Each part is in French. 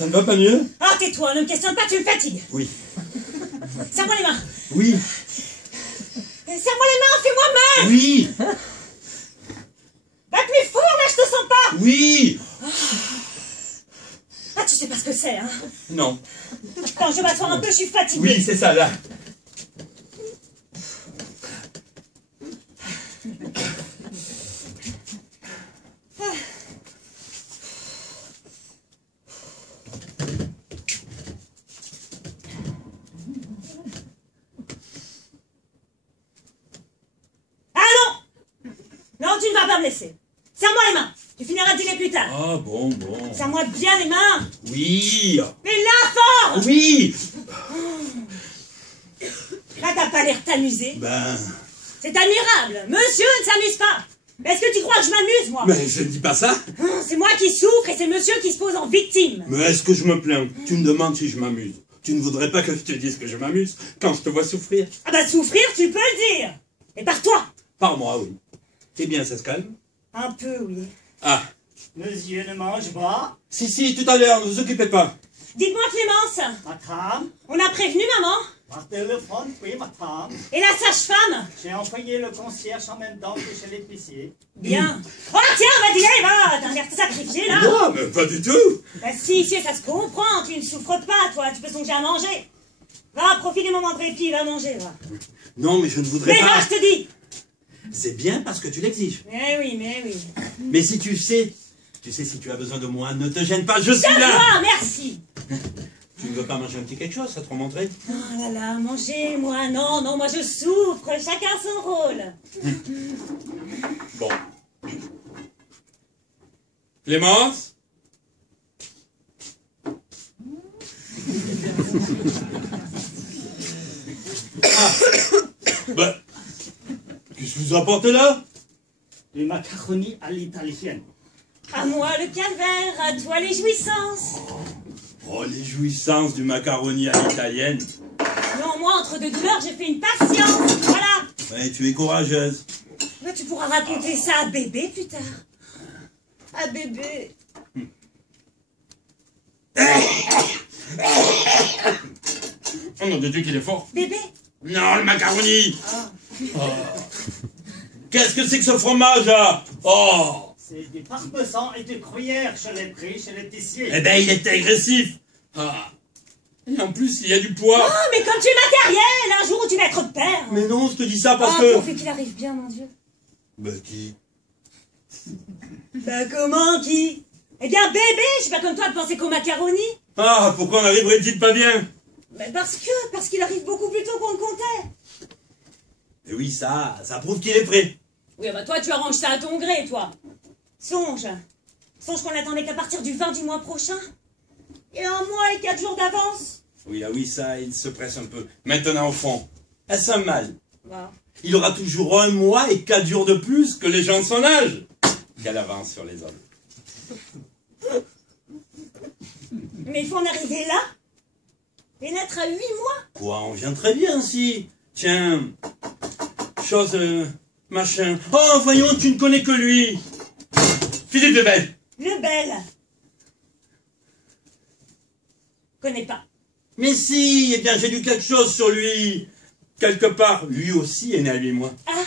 Ça ne va pas mieux? Ah, tais-toi, ne me questionne pas, tu me fatigues. Oui. Serre-moi les mains. Oui. Serre-moi les mains, fais-moi mal. Oui. Va plus fort, là, je te sens pas. Oui. Ah, tu sais pas ce que c'est, hein? Non. Quand je m'assois un peu, je suis fatiguée. Oui, c'est ça, là. Tu ne vas pas me laisser. Serre-moi les mains. Tu finiras de dîner plus tard. Ah, bon. Serre-moi bien les mains. Oui. Mais là, fort. Oui. Là, t'as pas l'air t'amuser. Ben... C'est admirable. Monsieur ne s'amuse pas. Est-ce que tu crois que je m'amuse, moi? Mais je ne dis pas ça. C'est moi qui souffre et c'est monsieur qui se pose en victime. Mais est-ce que je me plains? Tu me demandes si je m'amuse. Tu ne voudrais pas que je te dise que je m'amuse quand je te vois souffrir? Ah bah souffrir, tu peux le dire. Et par toi. Par moi, oui. Eh bien, ça se calme? Un peu, oui. Ah. Monsieur ne mange pas? Si, tout à l'heure, ne vous occupez pas. Dites-moi, Clémence. Madame? On a prévenu maman? Par téléphone, oui, madame. Et la sage-femme? J'ai envoyé le concierge en même temps que chez l'épicier. Bien. Oh tiens, va dire, va. T'as l'air sacrifié, là. Non, mais pas du tout. Bah si, ça se comprend. Tu ne souffres pas, toi. Tu peux songer à manger. Va, profite du moment de répit, va manger, va. Non, mais je ne voudrais Mais pas... va, je te dis. C'est bien parce que tu l'exiges. Mais oui. Mais si tu sais si tu as besoin de moi, ne te gêne pas, je suis là. Moi, merci. Tu ne veux pas manger un petit quelque chose, ça te remonterait? Oh là là, manger, moi, non, moi je souffre, chacun son rôle. Bon. Clémence? Bah, qu'est-ce que vous apportez là? Des macaronis à l'italienne. À moi le calvaire, à toi les jouissances. Oh, les jouissances du macaroni à l'italienne. Non, moi, entre deux douleurs, j'ai fait une patience, voilà. Ouais, tu es courageuse. Mais tu pourras raconter ça à bébé plus tard. À bébé. Oh non, de Dieu qu'il est fort. Bébé? Non, le macaroni. Oh. Qu'est-ce que c'est que ce fromage là? Oh. C'est du parmesan et du gruyère. Je l'ai pris chez l'épicier. Eh ben, il est agressif. Ah. Et en plus, il y a du poids. Oh, mais comme tu es matériel, un jour où tu vas être père. Mais non, je te dis ça parce Ah, que... pourvu qu'il arrive bien, mon Dieu. Bah, qui? Bah, comment, qui? Eh bien, bébé, je suis pas comme toi de penser qu'au macaroni. Ah, pourquoi n'arriverait-il pas bien? Mais parce qu'il arrive beaucoup plus tôt qu'on le comptait. Et oui, ça prouve qu'il est prêt. Oui, bah toi, tu arranges ça à ton gré, toi. Songe qu'on attendait qu'à partir du 20 du mois prochain. Et 1 mois et 4 jours d'avance. Oui, ah oui, ça, il se presse un peu. Maintenant, au fond, est-ce un mal? Bah. Il aura toujours 1 mois et 4 jours de plus que les gens de son âge. Quelle avance sur les hommes. Mais il faut en arriver là. Et naître à 8 mois. Quoi, on vient très bien, si. Tiens, chose, machin. Oh, voyons, tu ne connais que lui. Philippe Lebel. Lebel. Connais pas. Mais si, eh bien j'ai lu quelque chose sur lui. Quelque part, lui aussi est né à 8 mois. Ah,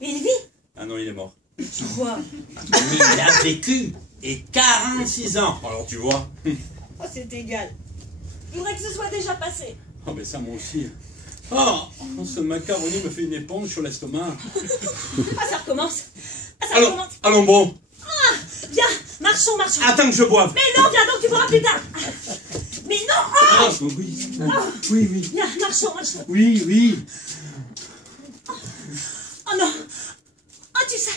il vit. Ah non, il est mort. Tu vois. Mais il a vécu. Et 46 ans. Alors tu vois. Oh, c'est égal. Il faudrait que ce soit déjà passé. Oh, mais ça, moi aussi. Oh, ce macaroni me fait une éponge sur l'estomac. Ah, ça recommence. Ah, ça Allons, recommence. allons bon. Ah, viens, marchons, marchons. Attends que je boive. Mais non, viens donc, tu pourras plus tard. Mais non, oh, Ah, oui. Oui, oui. viens, marchons, marchons. Oui, oui. Oh non. Oh, tu sais.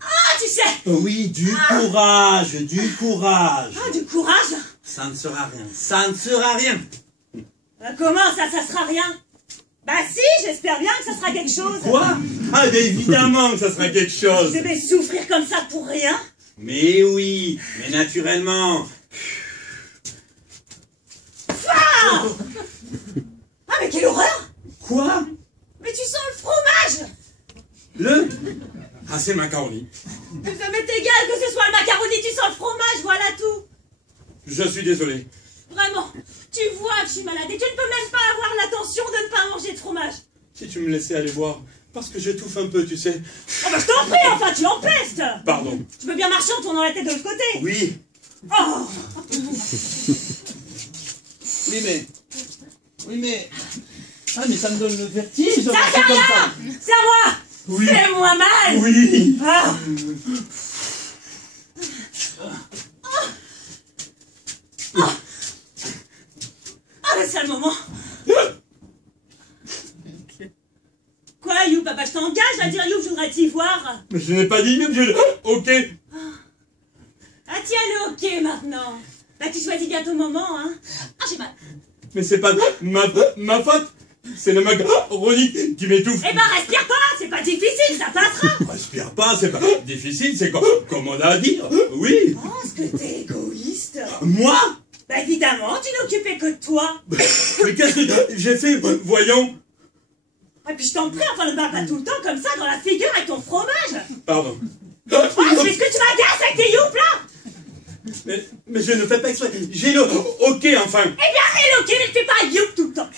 Ah, tu sais. Oui, du courage, du courage. Ah, du courage. Ça ne sera rien, ça ne sera rien. Comment ça sera rien? Bah si, j'espère bien que ça sera quelque chose. Quoi? Ah, mais évidemment que ça sera quelque chose. Je vais souffrir comme ça pour rien. Mais oui, mais naturellement. Ah, ah mais quelle horreur. Quoi? Mais tu sens le fromage. Le? Ah, c'est le macaroni. Mais ça m'est égal que ce soit le macaroni, tu sens le fromage, voilà tout. Je suis désolé. Vraiment, tu vois que je suis malade et tu ne peux même pas avoir l'intention de ne pas manger de fromage. Si tu me laissais aller voir, parce que j'étouffe un peu, tu sais. Oh bah je t'en prie, enfin tu empestes. Pardon. Tu peux bien marcher en tournant la tête de l'autre côté. Oui. Oh. Oui, mais... Oui, mais... Ah, mais ça me donne le vertige. Ça c'est rien. C'est à moi. Oui. Fais-moi mal. Oui. Ah. Ah, le sale moment. Quoi, You, papa, je t'engage à dire You, je voudrais t'y voir. Mais je n'ai pas dit mieux, je... Ok. Ah, tiens, le ok maintenant. Bah, tu choisis bien ton moment, hein. Ah, j'ai mal. Mais c'est pas ma faute. C'est le macaroni qui m'étouffe. Eh ben, respire pas, c'est pas difficile, ça passera. Respire pas, c'est pas difficile, c'est commode à dire. Oui. Oh, est-ce que t'es égoïste? Moi? Bah, évidemment, tu n'occupais que de toi. Mais qu'est-ce que j'ai fait? Voyons. Et puis, je t'en prie, enfin, ne bats pas tout le temps comme ça dans la figure avec ton fromage. Pardon. Oh, est-ce que tu m'agaces avec tes youps, là? Mais je ne fais pas exprès. J'ai le ok, enfin. Eh bien, et ok, mais tu fais pas youp tout le temps.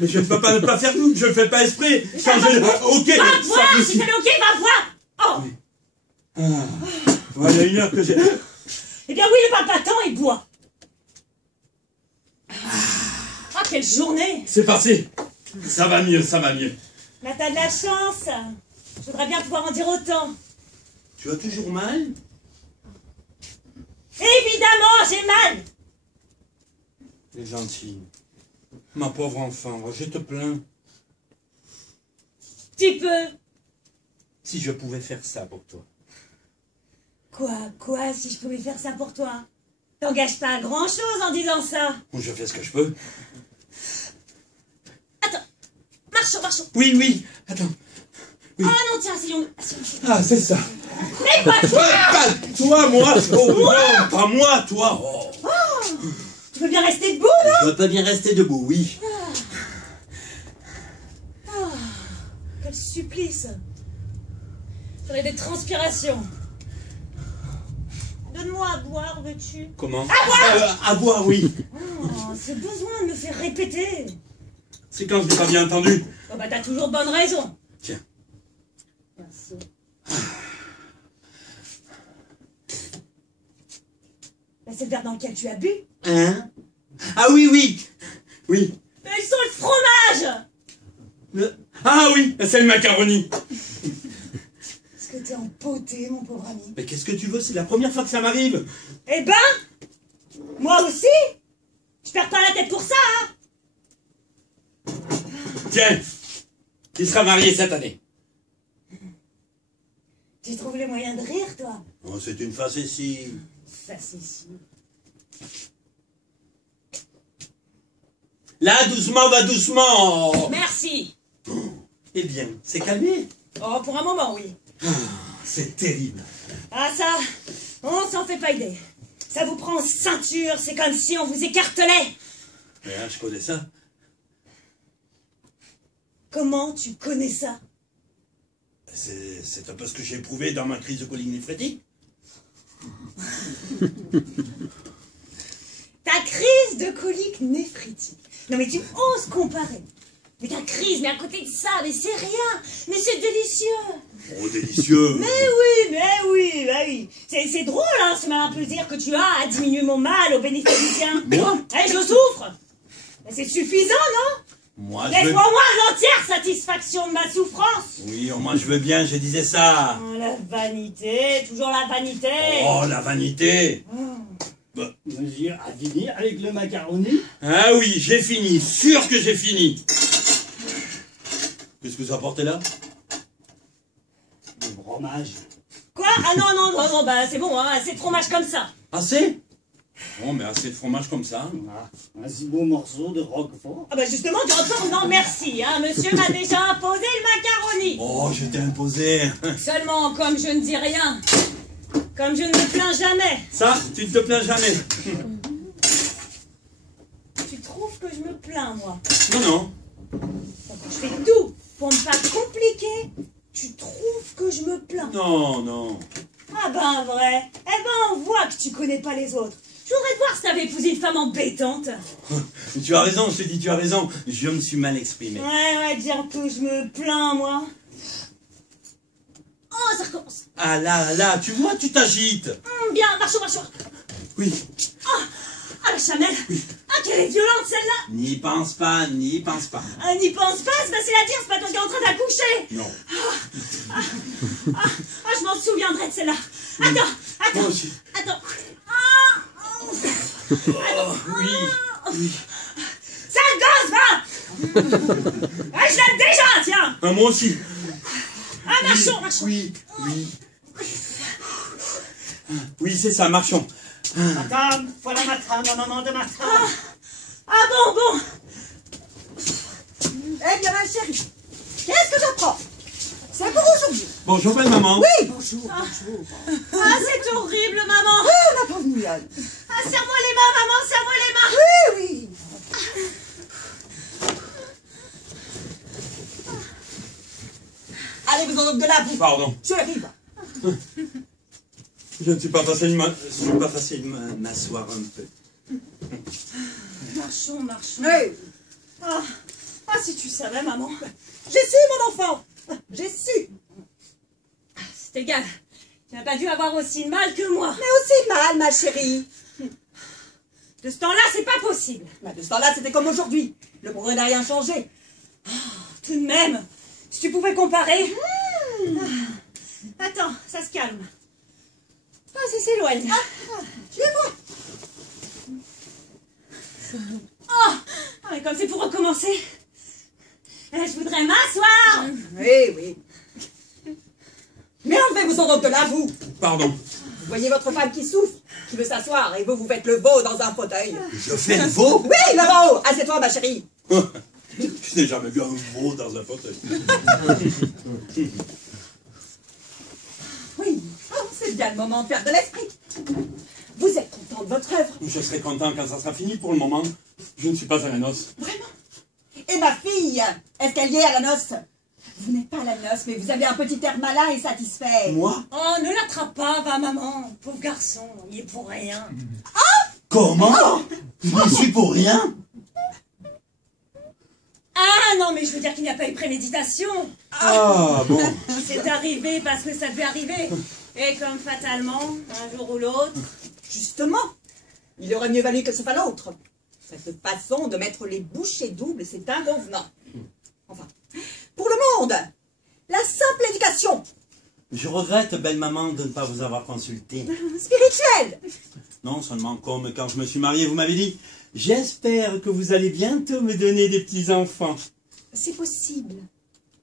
Mais je ne peux pas ne pas faire tout. Je ne fais pas exprès. Quand j'ai le ok, Va voir, ça si t'as le ok, va voir. Oh. Ah, voilà une heure que j'ai... Eh bien oui, le papa attend et boit. Ah, quelle journée. C'est passé. Ça va mieux, ça va mieux. Mais t'as de la chance. Je voudrais bien pouvoir en dire autant. Tu as toujours mal? Évidemment, j'ai mal. Elle est gentille. Ma pauvre enfant, je te plains. Tu peux. Si je pouvais faire ça pour toi. Quoi, si je pouvais faire ça pour toi? T'engages pas à grand chose en disant ça. Je fais ce que je peux. Attends, marchons. Oui, oui, attends. Oui. Ah non, tiens, asseyons-nous. Ah, c'est ça. Mais pas toi. Pas toi, moi. Oh, non, pas moi, toi. Oh. Tu peux bien rester debout, non? Je peux bien rester debout, oui. Quel supplice. J'aurais des transpirations. Donne-moi à boire, veux-tu? Comment? À boire. À boire, oui. Oh, ce besoin de me faire répéter. C'est quand je n'ai pas bien entendu. Oh bah t'as toujours bonne raison. Tiens. Merci. Bah, c'est le verre dans lequel tu as bu. Hein? Ah oui, oui. Oui. Mais ils sont le fromage. Ah oui, c'est le macaroni. Est-ce que t'es empoté, mon pauvre ami? Mais qu'est-ce que tu veux? C'est la première fois que ça m'arrive. Eh ben, moi aussi. Je perds pas la tête pour ça, hein. Tiens, tu seras marié cette année. Tu trouves les moyens de rire, toi? Oh, c'est une facétie. Ça, c'est sûr. Là, doucement, va doucement. Merci. Eh bien, c'est calmé. Oh, pour un moment, oui. C'est terrible. Ah, ça, on s'en fait pas idée. Ça vous prend en ceinture, c'est comme si on vous écartelait. Mais je connais ça. Comment tu connais ça? C'est un peu ce que j'ai éprouvé dans ma crise de colique néphrétique. Ta crise de colique néphritique. Non mais tu oses comparer. Mais ta crise, mais à côté de ça, mais c'est rien. Mais c'est délicieux. Oh, délicieux. Mais oui. C'est drôle, hein, ce malin plaisir que tu as à diminuer mon mal au bénéfice du tien. Moi? Eh, je souffre. Mais c'est suffisant, non? Moi, je veux... Laisse-moi moi l'entière satisfaction de ma souffrance. Oui, moi, je veux bien, je disais ça. Oh, la vanité, toujours la vanité. Oh, la vanité. Monsieur a fini avec le macaroni? Ah oui, j'ai fini. Sûr que j'ai fini. Qu'est-ce que vous apportez là? Le fromage. Quoi? Ah non, bah c'est bon, hein, assez de fromage comme ça. Assez? Bon, mais assez de fromage comme ça. Ah, un si beau morceau de roquefort. Ah bah justement, du retour, non merci, hein, monsieur m'a déjà imposé le macaroni. Oh, je t'ai imposé. Seulement, comme je ne dis rien, comme je ne me plains jamais. Ça, tu ne te plains jamais. Tu trouves que je me plains, moi? Non. Je fais tout pour ne pas compliquer. Tu trouves que je me plains? Non. Ah ben vrai. Eh ben on voit que tu connais pas les autres. Je voudrais te voir si t'avais épousé une femme embêtante. Tu as raison, je te dis, tu as raison. Je me suis mal exprimé. Ouais, dire que je me plains, moi. Oh, ça recommence. Ah là, tu vois, tu t'agites. Bien, marchons. Oui. Ah, la chamelle. Ah, qu'elle est violente, celle-là. N'y pense pas. N'y pense pas, c'est facile à dire, c'est pas toi qui es en train d'accoucher. Non. Je m'en souviendrai de celle-là. Attends. Moi aussi. Attends. Oui. Sale gosse, va. Je l'aime déjà, tiens. Ah, moi aussi. Ah, marchons. Oui, c'est ça, marchons. Madame, voilà madame, la maman de madame. Bon. Eh bien, ma chérie, qu'est-ce que j'apprends? C'est pour aujourd'hui. Bonjour, belle maman. Oui, bonjour. Ah, c'est horrible, maman. On n'a pas venu, Yann. Serre-moi les mains, maman, serre-moi les mains. Oui. Allez, vous en êtes de là, vous. Pardon. J'arrive. Je ne suis pas facile de m'asseoir un peu. Marchons. Oui. Si tu savais, maman. J'ai su, mon enfant. J'ai su. C'est égal. Tu n'as pas dû avoir aussi de mal que moi. Mais aussi mal, ma chérie. De ce temps-là, c'est pas possible. Mais de ce temps-là, c'était comme aujourd'hui. Le progrès n'a rien changé. Tout de même, si tu pouvais comparer. Attends, ça se calme. Ça s'éloigne. Tu les vois. Mais comme c'est pour recommencer. Je voudrais m'asseoir. Oui. Mais enlevez-vous son robe de là, vous. Pardon. Vous voyez votre femme qui souffre, qui veut s'asseoir, et vous faites le veau dans un fauteuil. Je fais le veau? Oui, le veau. Assieds-toi, ma chérie. Je n'ai jamais vu un veau dans un fauteuil. Oui, c'est bien le moment de faire de l'esprit. Vous êtes content de votre œuvre? Je serai content quand ça sera fini. Pour le moment, je ne suis pas à la noce. Vraiment? Et ma fille, est-ce qu'elle y est à la noce? Vous n'êtes pas à la noce, mais vous avez un petit air malin et satisfait. Moi? Oh, ne l'attrape pas, va, maman. Pauvre garçon, il est pour rien. Comment? Je n'y suis pour rien. Ah non, mais je veux dire qu'il n'y a pas eu préméditation. Ah bon. C'est arrivé parce que ça devait arriver. Et comme fatalement, un jour ou l'autre... Justement, il aurait mieux valu que ce soit l'autre. Cette façon de mettre les bouchées doubles, c'est inconvenant. Enfin, pour le monde, la simple éducation Je regrette, belle maman, de ne pas vous avoir consulté. spirituelle. Non, seulement comme quand je me suis marié, vous m'avez dit « J'espère que vous allez bientôt me donner des petits-enfants. » C'est possible.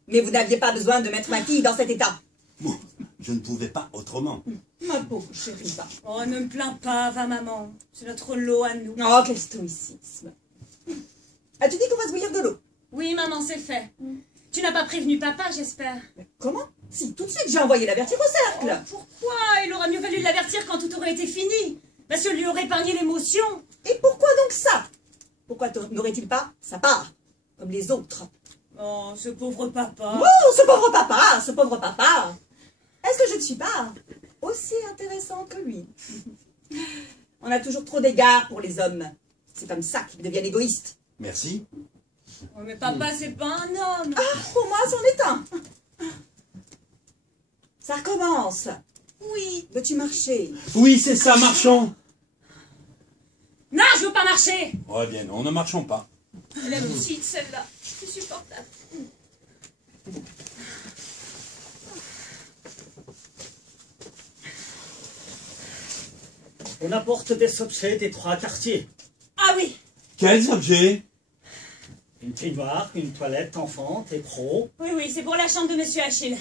Mais vous n'aviez pas besoin de mettre ma fille dans cet état. Bon, je ne pouvais pas autrement. Ma pauvre chérie, va. Oh, ne me plains pas, va, maman. C'est notre lot à nous. Oh, quel stoïcisme. As-tu dit qu'on va se bouillir de l'eau? Oui, maman, c'est fait. Tu n'as pas prévenu papa, j'espère. Mais comment? Si, tout de suite, j'ai envoyé l'avertir au cercle. Pourquoi? Il aurait mieux valu l'avertir quand tout aurait été fini. Parce que lui aurait épargné l'émotion. Et pourquoi donc ça? Pourquoi n'aurait-il pas sa part, comme les autres? Oh, ce pauvre papa. Oh, ce pauvre papa, ce pauvre papa. Est-ce que je ne suis pas aussi intéressante que lui? On a toujours trop d'égards pour les hommes. C'est comme ça qu'ils deviennent égoïstes. Merci. Oh, mais papa, c'est pas un homme. Ah, pour moi, c'en est un. Ça recommence. Oui. Veux-tu marcher? Oui, c'est ça, marchons. Non, je veux pas marcher. Oh bien non, ne marchons pas. Elle aime aussi celle-là. C'est supportable. On apporte des objets des 3 quartiers. Ah oui. Quels objets? Une peignoir, une toilette enfant, et pro. Oui, oui, c'est pour la chambre de Monsieur Achille.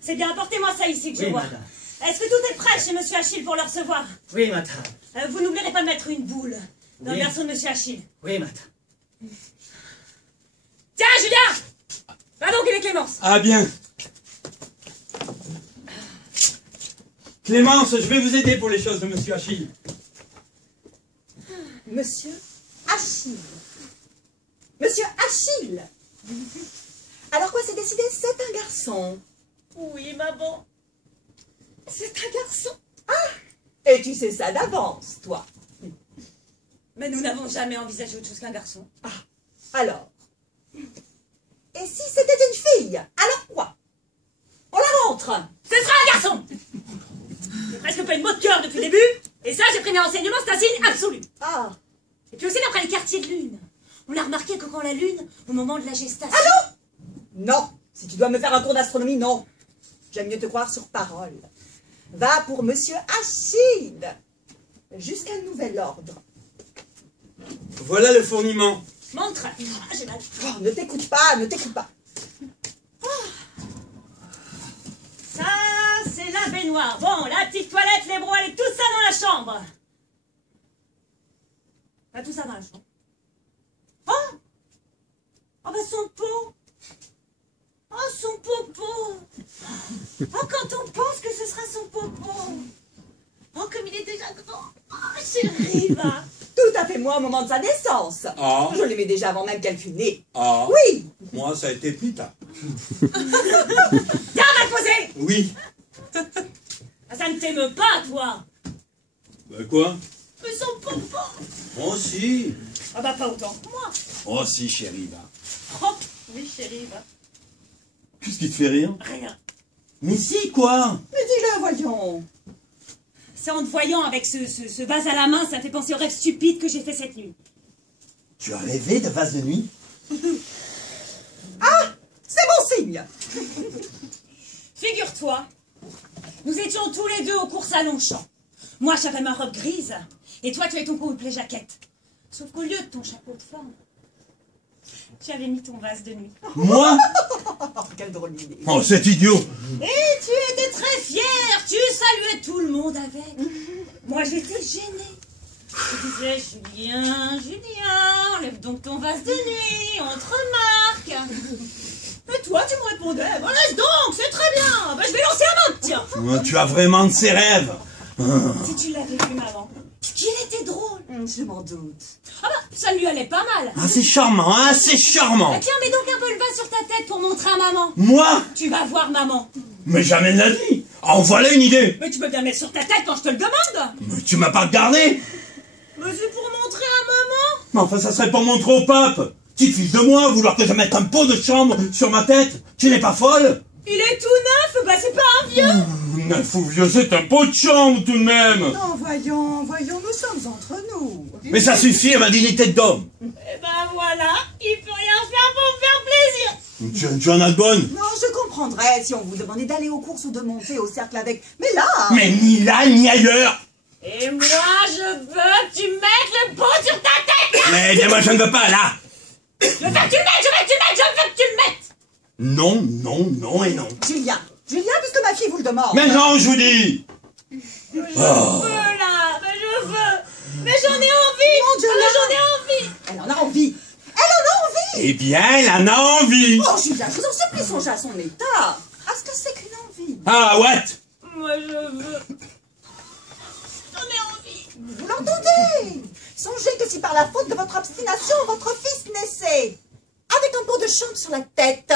C'est bien, apportez-moi ça ici que je Oui, vois. madame. Est-ce que tout est prêt chez Monsieur Achille pour le recevoir? Oui, madame. Vous n'oublierez pas de mettre une boule dans Oui. le berceau de Monsieur Achille. Oui, madame. Tiens, Julien! Va donc, il est Clémence. Ah bien. Clémence, je vais vous aider pour les choses de Monsieur Achille. Monsieur Achille. Monsieur Achille. Alors quoi, c'est décidé? C'est un garçon. Oui, maman. C'est un garçon. Ah! Et tu sais ça d'avance, toi. Mais nous n'avons jamais envisagé autre chose qu'un garçon. Alors. Et si c'était une fille? Alors quoi? On la montre. Ce sera un garçon. J'ai presque pas une mot de cœur depuis le début. Et ça, j'ai pris mes renseignements, c'est un signe absolu. Ah. Et puis aussi d'après les quartiers de lune. On a remarqué que quand la lune, au moment de la gestation... Allô? Non. Si tu dois me faire un cours d'astronomie, non. J'aime mieux te croire sur parole. Va pour Monsieur Achille. Jusqu'à nouvel ordre. Voilà le fourniment. Montre. Ah, j'ai mal. Oh, ne t'écoute pas, ne t'écoute pas. Ça, c'est la baignoire. Bon, la petite toilette, les brouettes, tout ça dans la chambre. Pas tout ça dans la chambre. Oh! Oh, bah son pot. Oh, son popo. Oh, quand on pense que ce sera son popo. Oh, comme il est déjà grand. Oh, chérie, va. Tout à fait moi au moment de sa naissance. Ah. Je l'aimais déjà avant même qu'elle fût née. Ah. Oui. Moi, ça a été plus tard. Tiens, va te poser. Oui. Ah, ça ne t'émeut pas, toi. Bah quoi? Mais son popo. Oh si. Ah, bah, pas autant que moi. Oh si, chérie, va. Oh, oui, chérie, va. Qu'est-ce qui te fait rire? Rien. Mais si, quoi? Mais dis-le, voyons. C'est en te voyant avec ce vase à la main, ça me fait penser au rêve stupide que j'ai fait cette nuit. Tu as rêvé de vase de nuit? Ah, c'est bon signe. Figure-toi, nous étions tous les deux aux courses à Longchamp. Moi, j'avais ma robe grise, et toi, tu avais ton complet jaquette. Sauf qu'au lieu de ton chapeau de forme, tu avais mis ton vase de nuit. Moi? Oh, quelle drôle d'idée. Oh, c'est idiot. Et tu étais très fière, tu saluais tout le monde avec. Moi, j'étais gênée. Je disais, Julien, Julien, lève donc ton vase de nuit, on te remarque. Et toi, tu me répondais, bah, laisse donc, c'est très bien, bah, je vais lancer un autre, tiens. Tu as vraiment de ces rêves. Si tu l'avais vu, maman, qu'il était drôle. Je m'en doute. Ah bah, ça lui allait pas mal. Ah, c'est charmant, hein, c'est charmant. Bah, tiens, mets donc un peu le vase sur ta tête pour montrer à maman. Moi? Tu vas voir maman. Mais jamais de la vie. En voilà une idée. Mais tu peux bien le mettre sur ta tête quand je te le demande. Mais tu m'as pas regardé. Mais c'est pour montrer à maman. Mais enfin, ça serait pour montrer au pape. Petite fille de moi, vouloir que je mette un pot de chambre sur ma tête. Tu n'es pas folle? Il est tout neuf, bah c'est pas un vieux. Neuf ou vieux, c'est un pot de chambre tout de même. Non, voyons, nous sommes entre nous. Mais ça suffit à ma dignité d'homme. Eh ben voilà, il peut rien faire pour me faire plaisir. Tu en as de bonnes. Non, je comprendrais si on vous demandait d'aller aux courses ou de monter au cercle avec. Mais là. Mais ni là, ni ailleurs. Et moi, je veux que tu mettes le pot sur ta tête. Mais bien, moi, je ne veux pas, là. Je veux que tu le mettes, je veux que tu le mettes. Non, non, non et non. Julien, puisque ma fille vous le demande. Mais non, je vous dis. Je veux là, mais je veux. Mais j'en ai envie. Mon Dieu, mais non. j'en ai envie. Elle en a envie. Eh bien, elle en a envie. Oh, Julien, je vous en supplie, songez à son état. À ce que c'est qu'une envie. Ah, what? Moi, je veux. J'en ai envie. Vous l'entendez? Songez que si par la faute de votre obstination, votre fils naissait avec un pot de chambre sur la tête.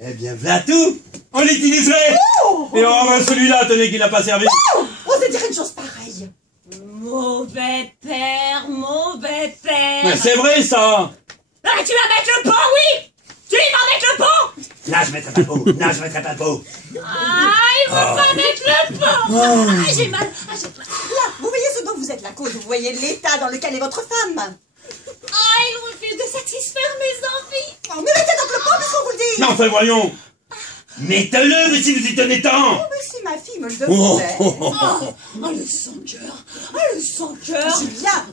Eh bien, voilà tout. On l'utiliserait. Et on va celui-là, tenez, qui n'a pas servi. Oh, osez dire une chose pareille. Mauvais père, mauvais père. Mais c'est vrai, ça. Ah, tu vas mettre le pot, oui. Tu vas mettre le pot. Là, je mettrai pas de peau. Là, je mettrai pas de peau. Ah, il veut pas mettre le pot. Ah, j'ai mal. Ah, j'ai mal. Là, vous voyez ce dont vous êtes la cause, vous voyez l'état dans lequel est votre femme. Ah, il refuse de satisfaire mes envies. Oh, mais mettez donc le pot puisqu'on vous le dit. Mais enfin, voyons. Mettez-le, mais si vous y tenez tant. Oh, mais si ma fille me le Oh, demandait. oh, oh, Oh, oh. oh, le sans-cœur. Oh, le sans-cœur.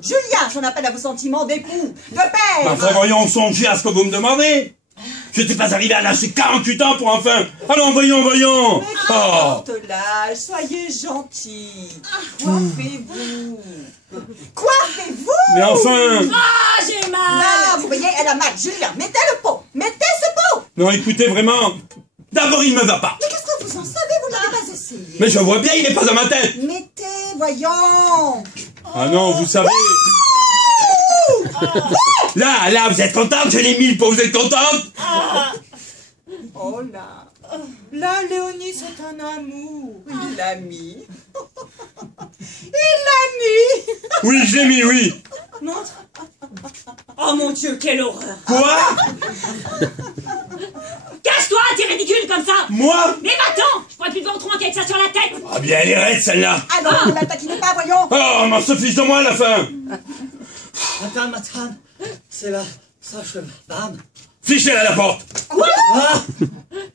Julien, j'en appelle à vos sentiments d'époux, de père. Enfin, voyons, songez à ce que vous me demandez. Je n'étais pas arrivé à lâcher 48 ans pour enfin... Allons, voyons. Oh. Porte l'âge, soyez gentil. Coiffez-vous. Coiffez-vous. Mais enfin... Ah, j'ai mal. Là, vous voyez, elle a mal. Julien, mettez le pot. Mettez ce pot. Non, écoutez, vraiment... D'abord, il ne me va pas. Mais qu'est-ce que vous en savez? Vous ne l'avez pas essayé. Mais je vois bien, il n'est pas dans ma tête. Mettez, voyons. Ah non, vous savez... Là, vous êtes contente? Je l'ai mis, le pot, vous êtes contente? Oh là. Là, Léonie, c'est un amour. Il l'a mis. Il l'a mis. Oui, je l'ai mis, oui. Montre. Oh mon Dieu, quelle horreur. Quoi? Cache-toi, t'es ridicule comme ça. Moi? Mais va-t'en. Je pourrais plus te voir autrement qu'avec ça sur la tête. Ah bien, elle est raide, celle-là. Alors, ne la taquinez pas, voyons. Oh, on se fiche de moi, à la fin. Madame, c'est la sage-femme. Fichez-la à la porte. Ah,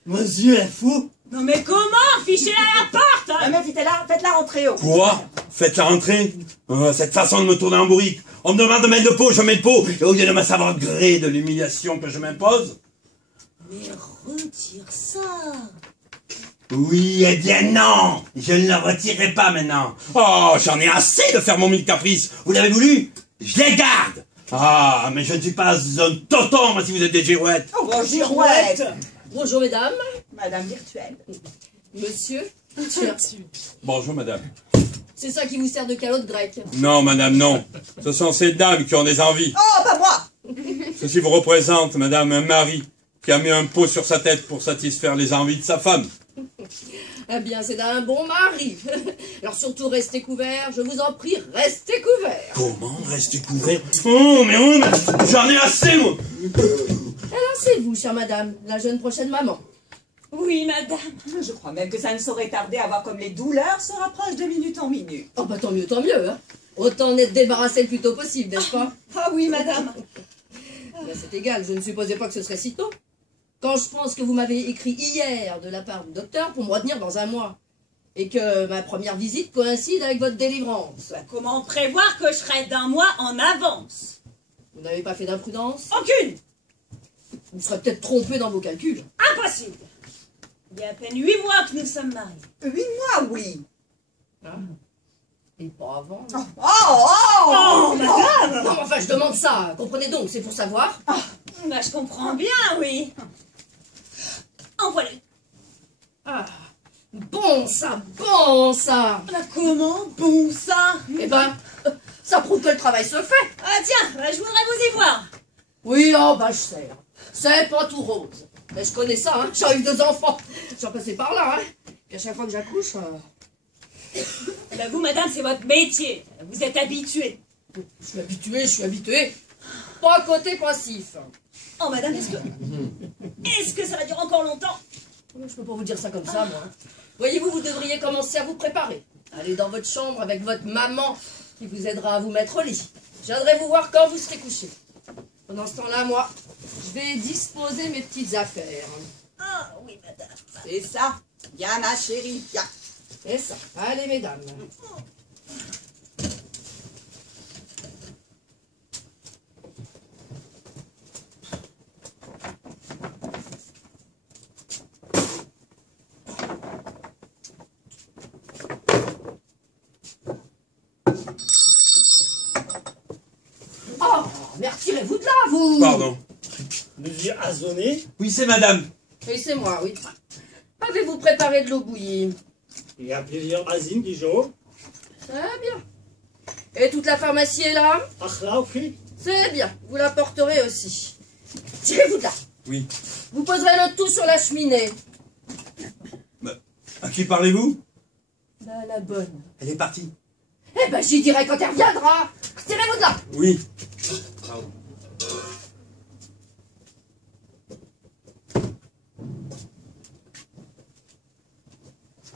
monsieur est fou. Non mais comment? Fichez à la porte. Ah, mais faites-la rentrer. Oh. Quoi? Faites-la rentrer? Cette façon de me tourner en bourrique. On me demande de mettre le pot, je mets le pot. Et au lieu de me savoir gré de l'humiliation que je m'impose. Mais retire ça. Oui, eh bien non. Je ne le retirerai pas maintenant. Oh, j'en ai assez de faire mon mille caprices. Vous l'avez voulu? Je les garde. Ah, mais je ne suis pas un toton, moi, si vous êtes des girouettes. Oh, bon, girouette. Bonjour mesdames, Madame virtuelle. monsieur. Bonjour, madame. C'est ça qui vous sert de calotte grecque. Non, madame, non. Ce sont ces dames qui ont des envies. Oh, pas moi. Ceci vous représente, madame, un mari qui a mis un pot sur sa tête pour satisfaire les envies de sa femme. Eh bien, c'est d'un bon mari. Alors surtout, restez couverts, je vous en prie, restez couverts. Comment rester couvert? Oh, mais j'en ai assez, moi. Alors c'est vous, chère madame, la jeune prochaine maman. Oui, madame. Je crois même que ça ne saurait tarder à voir comme les douleurs se rapprochent de minute en minute. Oh bah tant mieux, hein. Autant en être débarrassé le plus tôt possible, n'est-ce pas? Ah oui, madame. Ben, c'est égal, je ne supposais pas que ce serait si tôt. Quand je pense que vous m'avez écrit hier de la part du docteur pour me retenir dans un mois, et que ma première visite coïncide avec votre délivrance. Comment prévoir que je serai d'un mois en avance? Vous n'avez pas fait d'imprudence? Aucune. Vous serez peut-être trompé dans vos calculs. Impossible. Il y a à peine 8 mois que nous sommes mariés. 8 mois, oui. Et pas avant. Oh, madame. Non, enfin, je demande ça. Comprenez donc, c'est pour savoir. Bah, je comprends bien, oui. En voilà. Ah, bon ça, bon ça. Bah, comment bon ça? Eh ben, ça prouve que le travail se fait. Ah tiens, bah, je voudrais vous y voir. Oui, oh, bah, je sais. C'est pas tout rose. Mais je connais ça, hein. J'ai eu 2 enfants. J'en passais par là, hein. Puis à chaque fois que j'accouche... Bah, vous, madame, c'est votre métier. Vous êtes habituée. Je suis habitué. Pas côté passif. Oh, madame, est-ce que ça va durer encore longtemps? Je peux pas vous dire ça comme ça, moi. Voyez-vous, vous devriez commencer à vous préparer. Allez dans votre chambre avec votre maman qui vous aidera à vous mettre au lit. Je viendrai vous voir quand vous serez couché. Pendant ce temps-là, moi, je vais disposer mes petites affaires. Ah, oui, madame. C'est ça. Viens, ma chérie, viens. C'est ça. Allez, mesdames. Oh, mais retirez-vous de là, vous. Pardon. Monsieur Azonné, Oui, c'est madame. Oui, c'est moi, oui. Avez-vous préparé de l'eau bouillie? il y a plusieurs asines du jour. Très bien. Et toute la pharmacie est là? Ach là, oui. C'est bien, vous la porterez aussi. Tirez-vous de là. Oui. Vous poserez le tout sur la cheminée. À qui parlez-vous? La bonne. Elle est partie. Eh ben, j'y dirai quand elle reviendra. Tirez-vous de là. Oui.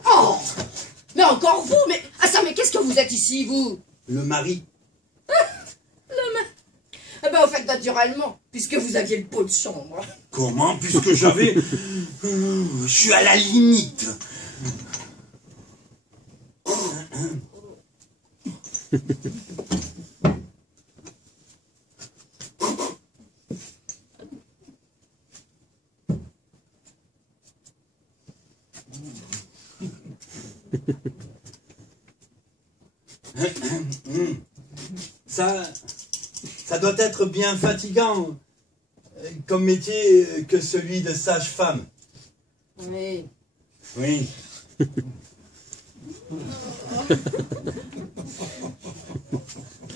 Oh, mais encore vous, mais... Ah ça, mais qu'est-ce que vous êtes ici, vous? Le mari. Eh ben, au fait, naturellement, puisque vous aviez le pot de chambre. Comment? Puisque j'avais... Je suis à la limite. Ça doit être bien fatigant comme métier que celui de sage-femme. Oui. Oui.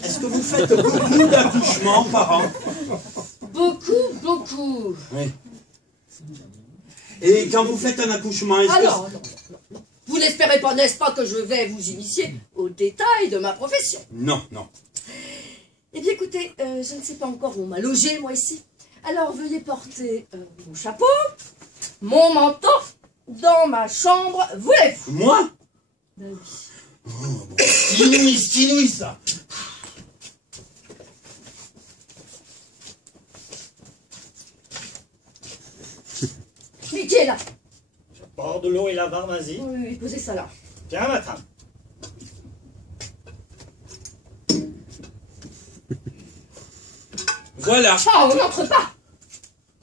Est-ce que vous faites beaucoup d'accouchements par an? Beaucoup, beaucoup. Oui. Et quand vous faites un accouchement, est-ce Ah que... non, non, non, non. Vous n'espérez pas, n'est-ce pas, que je vais vous initier aux détails de ma profession? Non, non. Eh bien, écoutez, je ne sais pas encore où on m'a logé, moi, ici. Alors, veuillez porter mon chapeau, mon manteau, dans ma chambre, voulez-vous? Moi? Ben oui. Oh, bon. C'est inouï, ça. Mais qui est là? Je porte de l'eau et la varmazie. Oui, oui, posez ça là. Bien, madame. Voilà. Ah, on n'entre pas!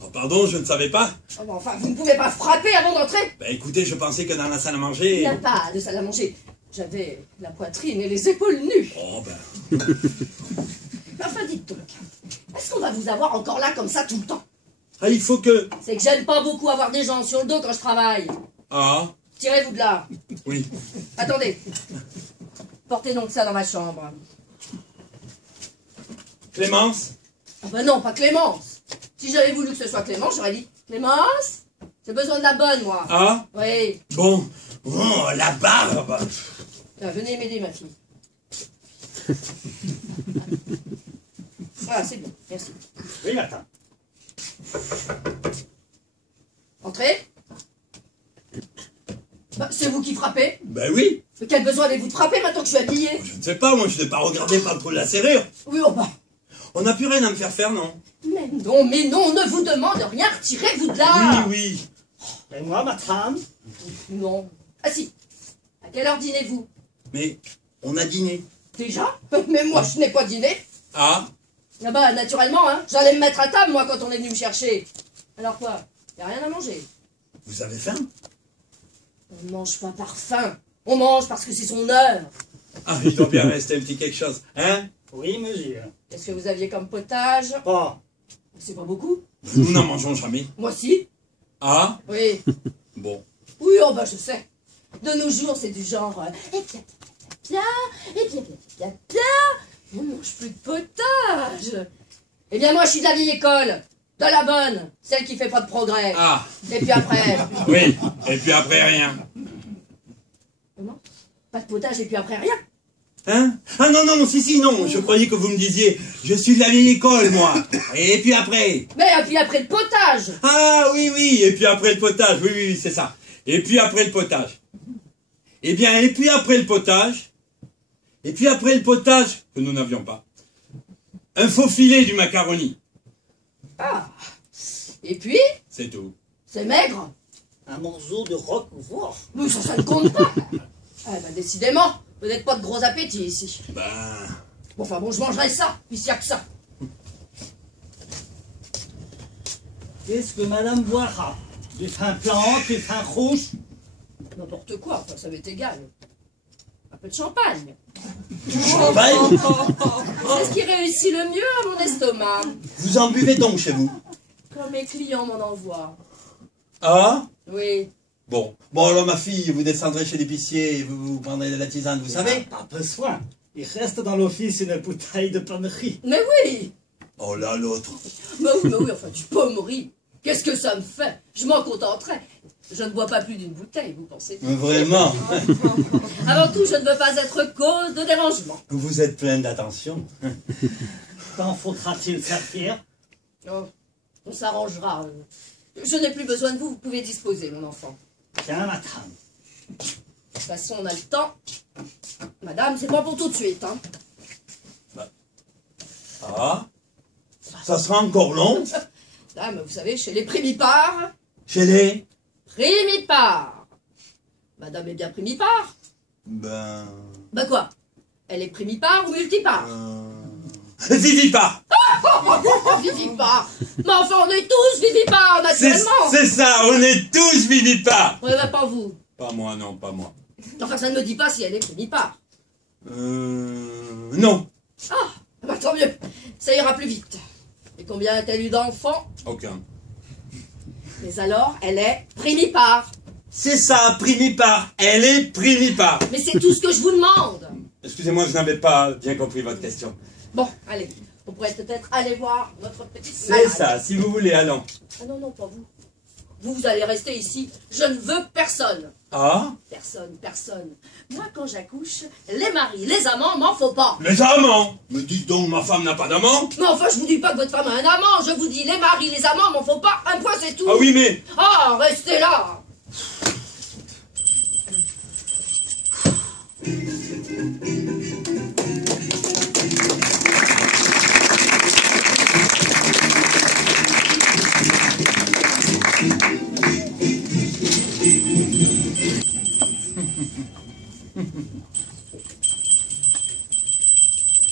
Oh, pardon, je ne savais pas. Oh, ben, enfin, vous ne pouvez pas frapper avant d'entrer! Ben écoutez, je pensais que dans la salle à Il manger... n'y a pas de salle à manger. J'avais la poitrine et les épaules nues. Oh ben... Enfin, dites donc, est-ce qu'on va vous avoir encore là comme ça tout le temps? Ah, il faut que... C'est que j'aime pas beaucoup avoir des gens sur le dos quand je travaille. Ah, Tirez-vous de là. oui. Attendez. Portez donc ça dans ma chambre. Clémence? Ah ben non, pas Clémence. Si j'avais voulu que ce soit Clémence, j'aurais dit Clémence, j'ai besoin de la bonne, moi. Ah, Oui. bon. Oh, la barbe. Venez m'aider, ma fille. Voilà, c'est bien. Merci. Oui, madame. Entrez. Bah, c'est vous qui frappez. Ben oui. Mais quel besoin avez-vous de frapper maintenant que je suis habillée? Je ne sais pas, moi je n'ai pas regardé par le trou de la serrure. Oui, oh bah. On n'a plus rien à me faire faire, non? Mais non, on ne vous demande rien. Retirez-vous de là. Oui, oui. Et moi, madame? Non. Ah si. À quelle heure dînez-vous? Mais on a dîné. Déjà? Mais moi, je n'ai pas dîné. Ah, Ah bah, naturellement, hein. J'allais me mettre à table, moi, quand on est venu me chercher. Alors quoi? Y a rien à manger. vous avez faim? On ne mange pas par faim. On mange parce que c'est son heure. Ah, il doit bien rester un petit quelque chose, hein? Oui, monsieur. Qu'est-ce que vous aviez comme potage? Pas. C'est pas beaucoup. Nous n'en mangeons jamais. Moi si. Ah, Oui. bon. Oui, oh bah je sais. De nos jours, c'est du genre... et bien, on ne mange plus de potage. Eh bien, moi, je suis de la vieille école. De la bonne. Celle qui fait pas de progrès. Ah, Et puis après... oui. Et puis après, rien. Comment? Pas de potage et puis après rien. Hein? Ah non, non, si, non. Je croyais que vous me disiez, je suis de la vieille école, moi. Et puis après? Mais et puis après le potage. Ah oui, et puis après le potage, oui, c'est ça. Et puis après le potage. Eh bien, et puis après le potage, que nous n'avions pas, un faux filet du macaroni. Ah. Et puis, C'est tout. c'est maigre. Un morceau de roquefort. Mais ça ne compte pas. Ah ben décidément, vous n'êtes pas de gros appétit ici. Ben... Bon, enfin bon, je mangerai ça, puisqu'il n'y a que ça. Qu'est-ce que madame boira? Du pain blanc, du pain rouge? N'importe quoi, enfin, ça m'est égal. Un peu de champagne. Champagne? C'est ce qui réussit le mieux à mon estomac. Vous en buvez donc chez vous? Quand mes clients m'en envoient. Ah? Oui. Bon. Bon, alors ma fille, vous descendrez chez l'épicier et vous prendrez de la tisane, vous savez? Pas besoin. Il reste dans l'office une bouteille de pommerie. Mais oui. Oh là, l'autre. Mais oui, enfin, du pommerie. Qu'est-ce que ça me fait? Je m'en contenterai. Je ne bois pas plus d'une bouteille, vous pensez? Vraiment? Avant tout, je ne veux pas être cause de dérangement. Vous êtes plein d'attention. Quand faudra-t-il faire fier? Oh, on s'arrangera. Je n'ai plus besoin de vous, vous pouvez disposer, mon enfant. Tiens, madame. De toute façon, on a le temps. Madame, c'est pas pour tout de suite, hein. Ah? Ça sera encore long? Dame, vous savez, chez les primipares... Chez les? Primipares. Madame est bien primipare. Ben... Bah quoi? Elle est primipare ou multipare? Vivipare! Vivipare. Mais enfin, on est tous vivipares, naturellement. C'est ça, on est tous vivipares! Ouais, bah pas vous. Pas moi, non, pas moi. Enfin, ça ne me dit pas si elle est primipare. Non. Ah, bah tant mieux. Ça ira plus vite. Et combien a-t-elle eu d'enfants? Aucun. Mais alors, elle est primipare. C'est ça, primipare. Elle est primipare. Mais c'est tout ce que je vous demande. Excusez-moi, je n'avais pas bien compris votre question. Bon, allez. On pourrait peut-être aller voir notre petite C'est malade. ça, si vous voulez, allons. Ah non, non, pas vous. Vous allez rester ici. Je ne veux personne. Ah? Personne, personne. Moi, quand j'accouche, les maris, les amants, m'en faut pas. Les amants! Me dites donc, ma femme n'a pas d'amant? Mais enfin, je vous dis pas que votre femme a un amant. Je vous dis les maris, les amants, m'en faut pas. Un point, c'est tout. Ah oui, mais... Ah, restez là.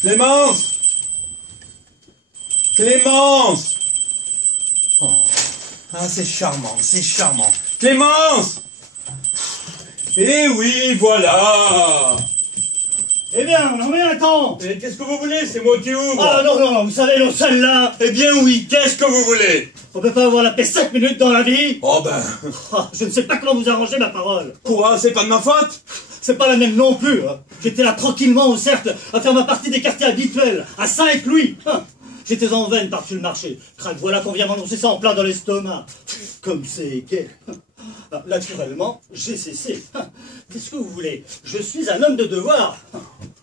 Clémence! Clémence! Oh. Ah, c'est charmant, c'est charmant. Clémence! Eh oui, voilà! Eh bien, on en met un temps. Et qu'est-ce que vous voulez? C'est moi qui ouvre! Ah non, non, vous savez, l'eau seule là. Eh bien oui, qu'est-ce que vous voulez? On peut pas avoir la paix 5 minutes dans la vie. Oh ben... Ah, je ne sais pas comment vous arranger ma parole. Quoi? C'est pas de ma faute? C'est pas la même non plus. Hein. J'étais là tranquillement au cercle à faire ma partie des quartiers habituels, à Saint-Louis. Hein. J'étais en veine par-dessus le marché. Crac, voilà qu'on vient m'annoncer ça en plein dans l'estomac. Comme c'est gai. Naturellement, j'ai cessé. Qu'est-ce que vous voulez? Je suis un homme de devoir.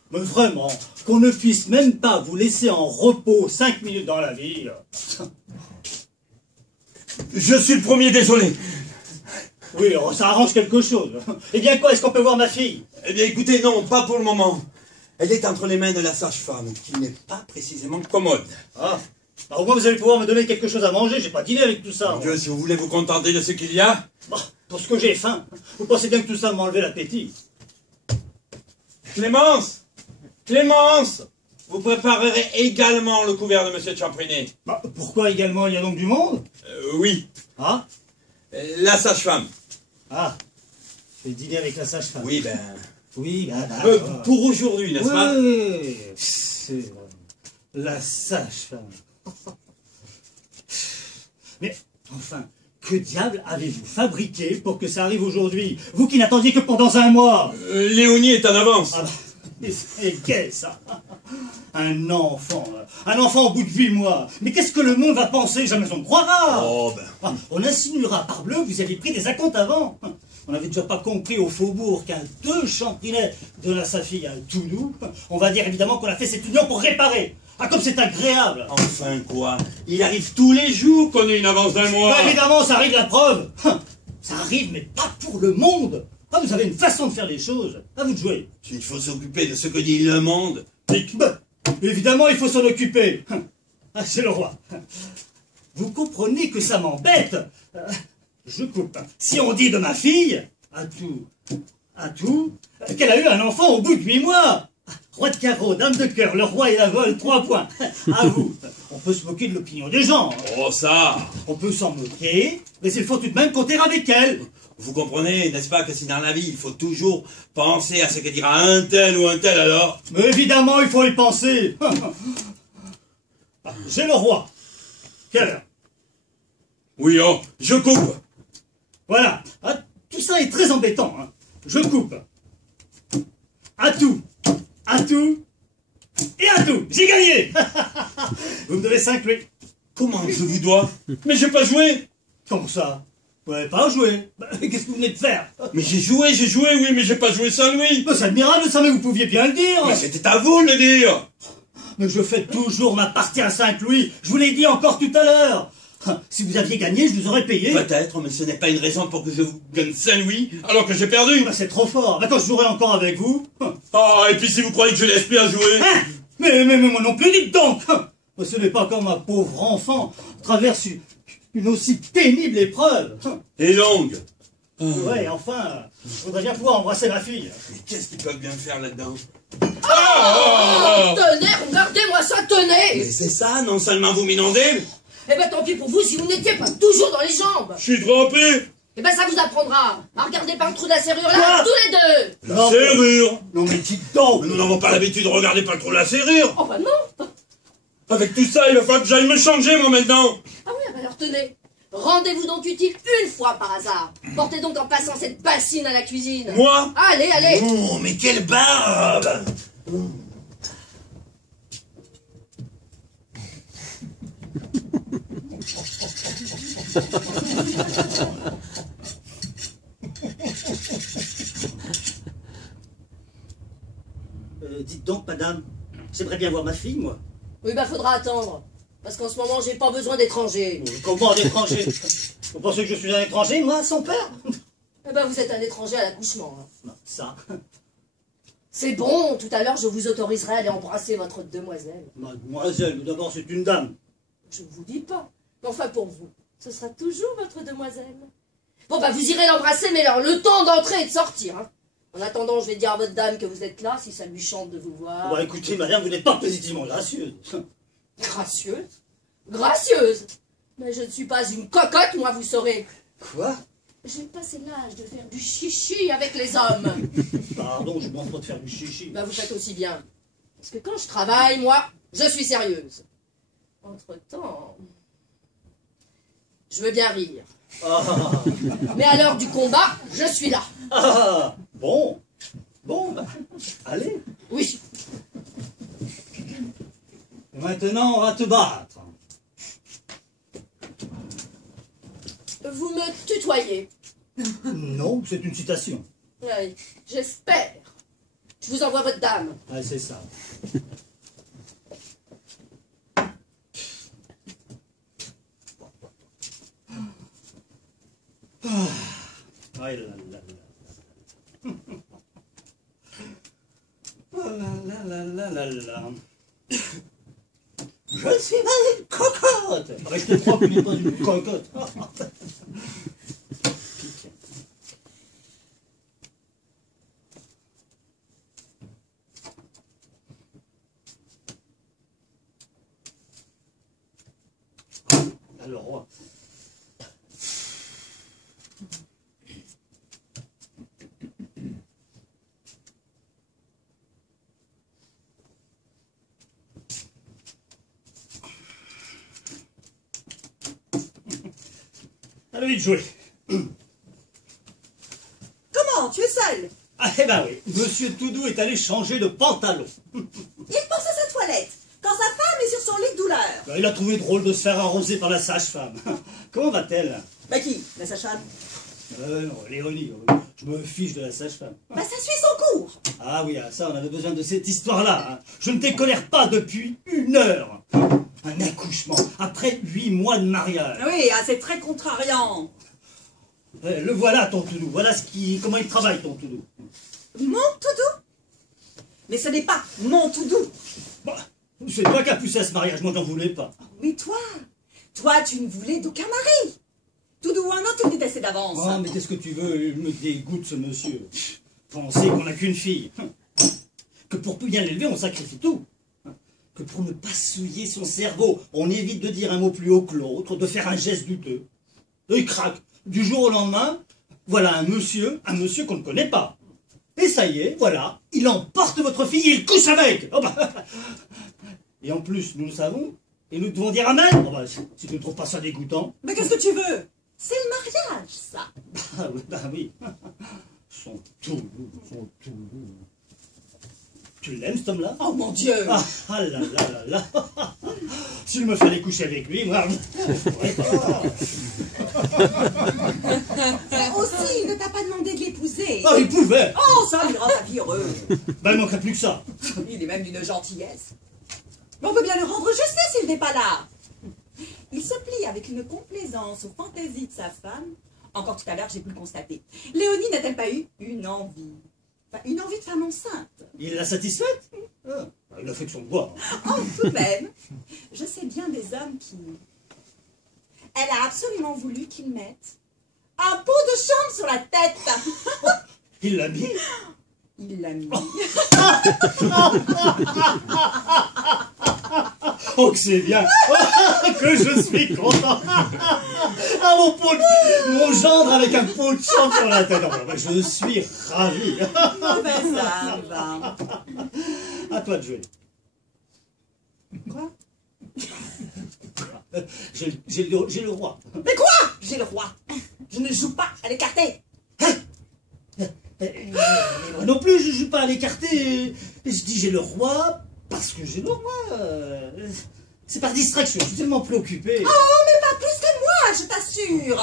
Mais vraiment, qu'on ne puisse même pas vous laisser en repos 5 minutes dans la vie. Je suis le premier désolé. Oui, oh, ça arrange quelque chose. Eh bien quoi, est-ce qu'on peut voir ma fille? Eh bien écoutez, non, pas pour le moment. Elle est entre les mains de la sage-femme, qui n'est pas précisément commode. Ah, bah, au moins vous allez pouvoir me donner quelque chose à manger, j'ai pas dîné avec tout ça. Mon Dieu, si vous voulez vous contenter de ce qu'il y a... Bah, pour ce que j'ai faim, vous pensez bien que tout ça va m'enlever l'appétit. Clémence! Clémence! Vous préparerez également le couvert de Monsieur Champrinet. Bah, pourquoi également il y a donc du monde? Oui, Ah, la sage-femme. ah, je vais dîner avec la sage-femme. Oui, ben... Oui, bah, pour aujourd'hui, n'est-ce pas? oui, c'est la sage-femme. Mais, enfin, que diable avez-vous fabriqué pour que ça arrive aujourd'hui? Vous qui n'attendiez que pendant un mois. Léonie est en avance. Ah, bah, c'est quel ça? Un enfant au bout de 8 mois. Mais qu'est-ce que le monde va penser? Jamais on ne croira. Oh, ben... Ah, on insinuera parbleu que vous avez pris des acomptes avant. On n'avait déjà pas compris au faubourg qu'un 2 Champrinet donne à sa fille un Toulouse. On va dire évidemment qu'on a fait cette union pour réparer. Ah, comme c'est agréable. Enfin quoi? Il arrive tous les jours qu'on ait une avance d'un mois. Bah, évidemment, ça arrive la preuve. Ça arrive, mais pas pour le monde. Ah, vous avez une façon de faire les choses. À vous de jouer. Il faut s'occuper de ce que dit le monde. Bah, évidemment, il faut s'en occuper. Ah, c'est le roi. Vous comprenez que ça m'embête. Je coupe. Si on dit de ma fille, à tout, qu'elle a eu un enfant au bout de 8 mois. Roi de carreau, dame de cœur, le roi et la vole, 3 points. À vous. On peut se moquer de l'opinion des gens. Oh ça! On peut s'en moquer, mais il faut tout de même compter avec elle. Vous comprenez, n'est-ce pas, que si dans la vie, il faut toujours penser à ce que dira un tel ou un tel alors? Mais évidemment, il faut y penser. J'ai le roi. Quelle heure? Oui, oh, je coupe! Voilà. Ah, tout ça est très embêtant. Hein. Je coupe. À tout. Et à tout. J'ai gagné. Vous me devez 5 louis. Comment je vous dois? Mais j'ai pas joué! Comment ça? Vous n'avez pas joué? Qu'est-ce que vous venez de faire? Mais j'ai joué, oui, mais j'ai pas joué Saint-Louis. C'est admirable ça, mais vous pouviez bien le dire. Mais c'était à vous de le dire. Mais je fais toujours ma partie à Saint-Louis. Je vous l'ai dit encore tout à l'heure. Si vous aviez gagné, je vous aurais payé. Peut-être, mais ce n'est pas une raison pour que je vous gagne Saint-Louis alors que j'ai perdu. C'est trop fort. Quand je jouerai encore avec vous. Ah, et puis si vous croyez que je laisse bien jouer. Mais moi non plus, dites donc. Ce n'est pas comme un pauvre enfant traverse une aussi pénible épreuve. Et longue. Ouais, enfin, je voudrais bien pouvoir embrasser ma fille. Mais qu'est-ce qu'ils peuvent bien faire là-dedans? Tenez, regardez-moi ça, tenez. Mais c'est ça, non seulement vous m'inondez. Eh ben tant pis pour vous si vous n'étiez pas toujours dans les jambes. Je suis trempé. Eh ben ça vous apprendra à regarder par le trou de la serrure là, tous les deux. La serrure. Non mais dites donc. Mais nous n'avons pas l'habitude de regarder pas trop la serrure. Oh bah non. Avec tout ça, il va falloir que j'aille me changer, moi, maintenant. Ah oui, alors tenez. Rendez-vous donc utile une fois par hasard. Portez donc en passant cette bassine à la cuisine. Moi? Allez, allez. Oh, mais quelle barbe. Dites donc, madame, j'aimerais bien voir ma fille, moi. Oui, bah faudra attendre. Parce qu'en ce moment, j'ai pas besoin d'étrangers. Comment d'étranger? Vous pensez que je suis un étranger, moi, son père? Eh ben vous êtes un étranger à l'accouchement. Hein. Non, ça. C'est bon, tout à l'heure, je vous autoriserai à aller embrasser votre demoiselle. Mademoiselle, d'abord, c'est une dame. Je ne vous dis pas. Mais enfin, pour vous, ce sera toujours votre demoiselle. Bon, bah vous irez l'embrasser, mais alors, le temps d'entrer et de sortir. Hein. En attendant, je vais dire à votre dame que vous êtes là, si ça lui chante de vous voir. Bah écoutez, madame, vous n'êtes pas positivement gracieuse. Gracieuse? Gracieuse? Mais je ne suis pas une cocotte, moi, vous saurez. Quoi? J'ai passé l'âge de faire du chichi avec les hommes. Pardon, je m'en fous de faire du chichi. Bah vous faites aussi bien. Parce que quand je travaille, moi, je suis sérieuse. Entre-temps, je veux bien rire. Ah, Mais à l'heure du combat, je suis là. ah, bon. Bon, bah, allez. Oui. Maintenant, on va te battre. Vous me tutoyez. Non, c'est une citation. Oui, j'espère. Je vous envoie votre dame. Ah, c'est ça. Ah, là, là, là. Oh là là là là là là. Je suis pas une cocotte. Ah, je te crois que tu n'es pas une cocotte. Alors, à lui de jouer. Comment? Tu es seul? Ah, eh ben oui, Monsieur Toudou est allé changer de pantalon. Il pense à sa toilette, quand sa femme est sur son lit de douleur. Il a trouvé drôle de se faire arroser par la sage-femme. Comment va-t-elle? Bah qui? La sage-femme? Non, Léonie, je me fiche de la sage-femme. Bah ça suit son cours. Ah oui, ça, on avait besoin de cette histoire-là. Hein. Je ne décolère pas depuis 1 heure. Un accouchement, après 8 mois de mariage. Oui, ah, c'est très contrariant. Le voilà, ton Toudou. Voilà comment il travaille, ton Toudou. Mon Toudou? Mais ce n'est pas mon Toudou. Bah, c'est toi qui as poussé à ce mariage, moi j'en voulais pas. Mais toi tu ne voulais d'aucun mari. Toudou ou un autre, tu me détestais d'avance. Oh, mais qu'est-ce que tu veux? Il me dégoûte, ce monsieur. Pensez qu'on n'a qu'une fille. Que pour bien l'élever, on sacrifie tout. Que pour ne pas souiller son cerveau, on évite de dire un mot plus haut que l'autre, de faire un geste douteux. Et crac, du jour au lendemain, voilà un monsieur qu'on ne connaît pas. Et ça y est, voilà, il emporte votre fille et il couche avec. Oh bah. Et en plus, nous le savons, et nous devons dire amen. Oh bah, si tu ne trouves pas ça dégoûtant. Mais qu'est-ce que tu veux? C'est le mariage, ça. Bah oui. Son Toudou. Tu l'aimes, cet homme-là? Oh mon Dieu! Ah là là là là. S'il me fallait coucher avec lui, moi... je pourrais pas. Aussi, il ne t'a pas demandé de l'épouser. Ah, il pouvait. Oh, ça lui rend ta vie heureuse. Ben, il manquerait plus que ça. Il est même d'une gentillesse. Mais on peut bien le rendre justice s'il n'est pas là. Il se plie avec une complaisance aux fantaisies de sa femme. Encore tout à l'heure, j'ai pu le constater. Léonie n'a-t-elle pas eu une envie? Enfin, une envie de femme enceinte. Il l'a satisfaite? Ah, il a fait de son bois. Oh, tout de même. Je sais bien des hommes qui... Elle a absolument voulu qu'il mette un pot de chambre sur la tête. Il l'a mis? Il l'a mis. Oh, que c'est bien. Oh, que je suis content. Ah, mon gendre avec un pot de chambre sur la tête. Oh, ben, je suis ravi. Oh, ben ça va. À toi de jouer. Quoi? J'ai le roi. Mais quoi? J'ai le roi. Je ne joue pas à l'écarté. Moi non plus, je joue pas à l'écarté. Je dis j'ai le roi parce que j'ai le roi. C'est par distraction, je suis tellement préoccupé. Oh, mais pas plus que moi, je t'assure.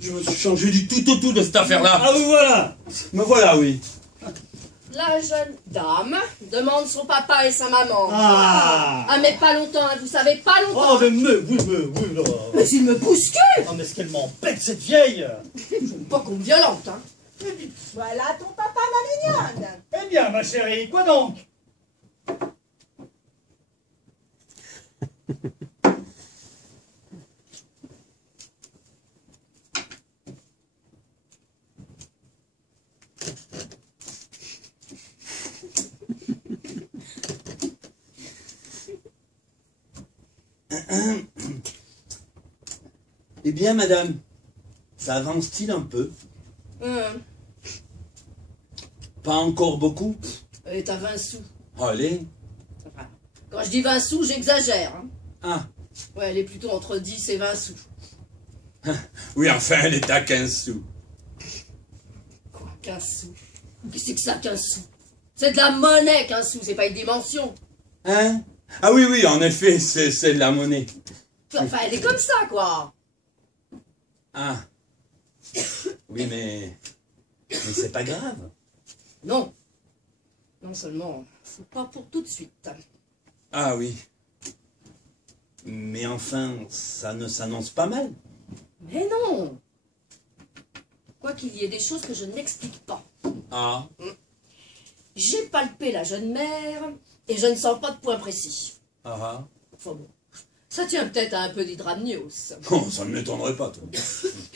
Je me suis changé du tout au tout de cette affaire-là. Ah, vous voilà. Me voilà, oui. La jeune dame demande son papa et sa maman. Ah. Ah, mais pas longtemps, hein, vous savez, pas longtemps. Oh, oui, non. Mais il me bouscule. Oh, mais est-ce qu'elle m'embête, cette vieille? Pas qu'on violente, hein. Voilà ton papa, ma mignonne. Eh bien, ma chérie, quoi donc? Eh bien, madame, ça avance-t-il un peu? Pas encore beaucoup? Elle est à 20 sous. Allez. Enfin, quand je dis 20 sous, j'exagère. Hein. Ah, Ouais, elle est plutôt entre 10 et 20 sous. oui, enfin, elle est à 15 sous. Quoi, 15 sous? Qu'est-ce que c'est que ça, 15 sous? C'est de la monnaie, 15 sous, c'est pas une dimension. Hein? Ah oui, oui, en effet, c'est de la monnaie. Enfin, elle est comme ça, quoi. Ah. Oui, mais c'est pas grave. Non. Non seulement, c'est pas pour tout de suite. Ah oui. Mais enfin, ça ne s'annonce pas mal. Mais non. Quoi qu'il y ait des choses que je n'explique pas. Ah. J'ai palpé la jeune mère et je ne sens pas de point précis. Ah ah. Enfin bon, ça tient peut-être à un peu d'hydramnios. Oh, ça ne m'étonnerait pas, toi.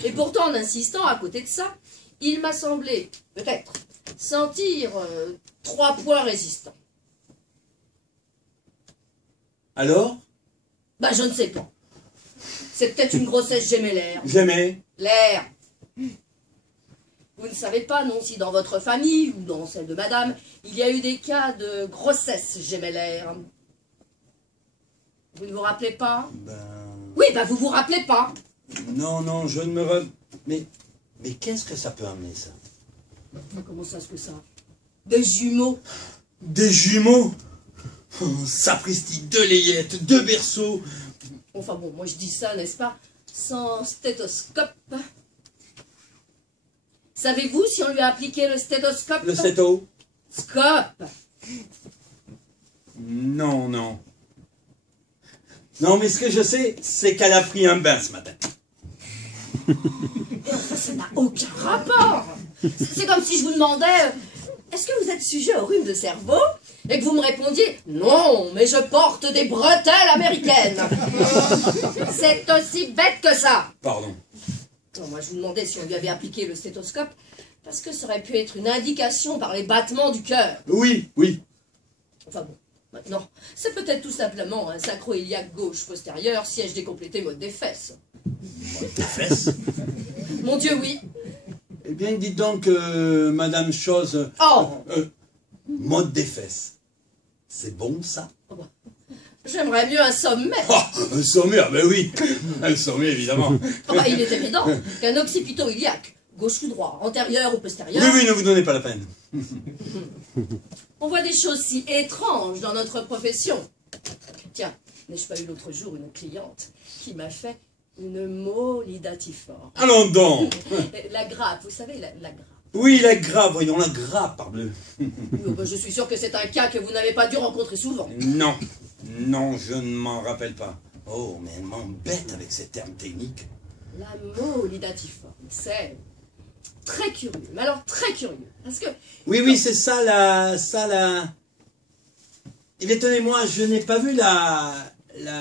Et pourtant, en insistant à côté de ça, il m'a semblé, peut-être, sentir 3 points résistants. Alors? Bah, je ne sais pas. C'est peut-être une grossesse gémellaire. Jamais. L'air. Vous ne savez pas, non, si dans votre famille, ou dans celle de madame, il y a eu des cas de grossesse gémellaire. Vous ne vous rappelez pas? Ben... Oui, bah vous vous rappelez pas. Non, non, je ne me... Mais qu'est-ce que ça peut amener, ça? Comment ça, ce que ça? Des jumeaux. Des jumeaux? Oh, sapristi, 2 layettes, 2 berceaux. Enfin bon, moi je dis ça, n'est-ce pas, sans stéthoscope. Savez-vous si on lui a appliqué le stéthoscope? Le stéto? Scope. Non, non. Non, mais ce que je sais, c'est qu'elle a pris un bain ce matin. Et enfin, ça n'a aucun rapport. C'est comme si je vous demandais, est-ce que vous êtes sujet au rhume de cerveau? Et que vous me répondiez, non, mais je porte des bretelles américaines. C'est aussi bête que ça. Pardon. Non, moi, je vous demandais si on lui avait appliqué le stéthoscope, parce que ça aurait pu être une indication par les battements du cœur. Oui, oui. Enfin bon, maintenant, c'est peut-être tout simplement un sacro-iliaque gauche postérieur, siège décomplété, mode des fesses. Des fesses? Mon Dieu, oui. Eh bien, dites donc, Madame Chose... Oh mode des fesses. C'est bon, ça? J'aimerais mieux un sommet. Oh, un sommet, ah ben oui. Un sommet, évidemment. Oh, bah, il est évident qu'un occipito-iliaque, Gauche ou droit, antérieur ou postérieur. Oui, ne vous donnez pas la peine. On voit des choses si étranges dans notre profession. Tiens, n'ai-je pas eu l'autre jour une cliente qui m'a fait une molidatiforme. Allons donc. La grappe, vous savez, la grappe. Oui, la grappe, voyons, la grappe, parbleu. Je suis sûr que c'est un cas que vous n'avez pas dû rencontrer souvent. Non, je ne m'en rappelle pas. Oh, mais elle m'embête avec ces termes techniques. La molidatiforme, c'est très curieux. Mais alors, très curieux. Parce que... Oui, c'est ça, la... Eh bien, tenez-moi, je n'ai pas vu la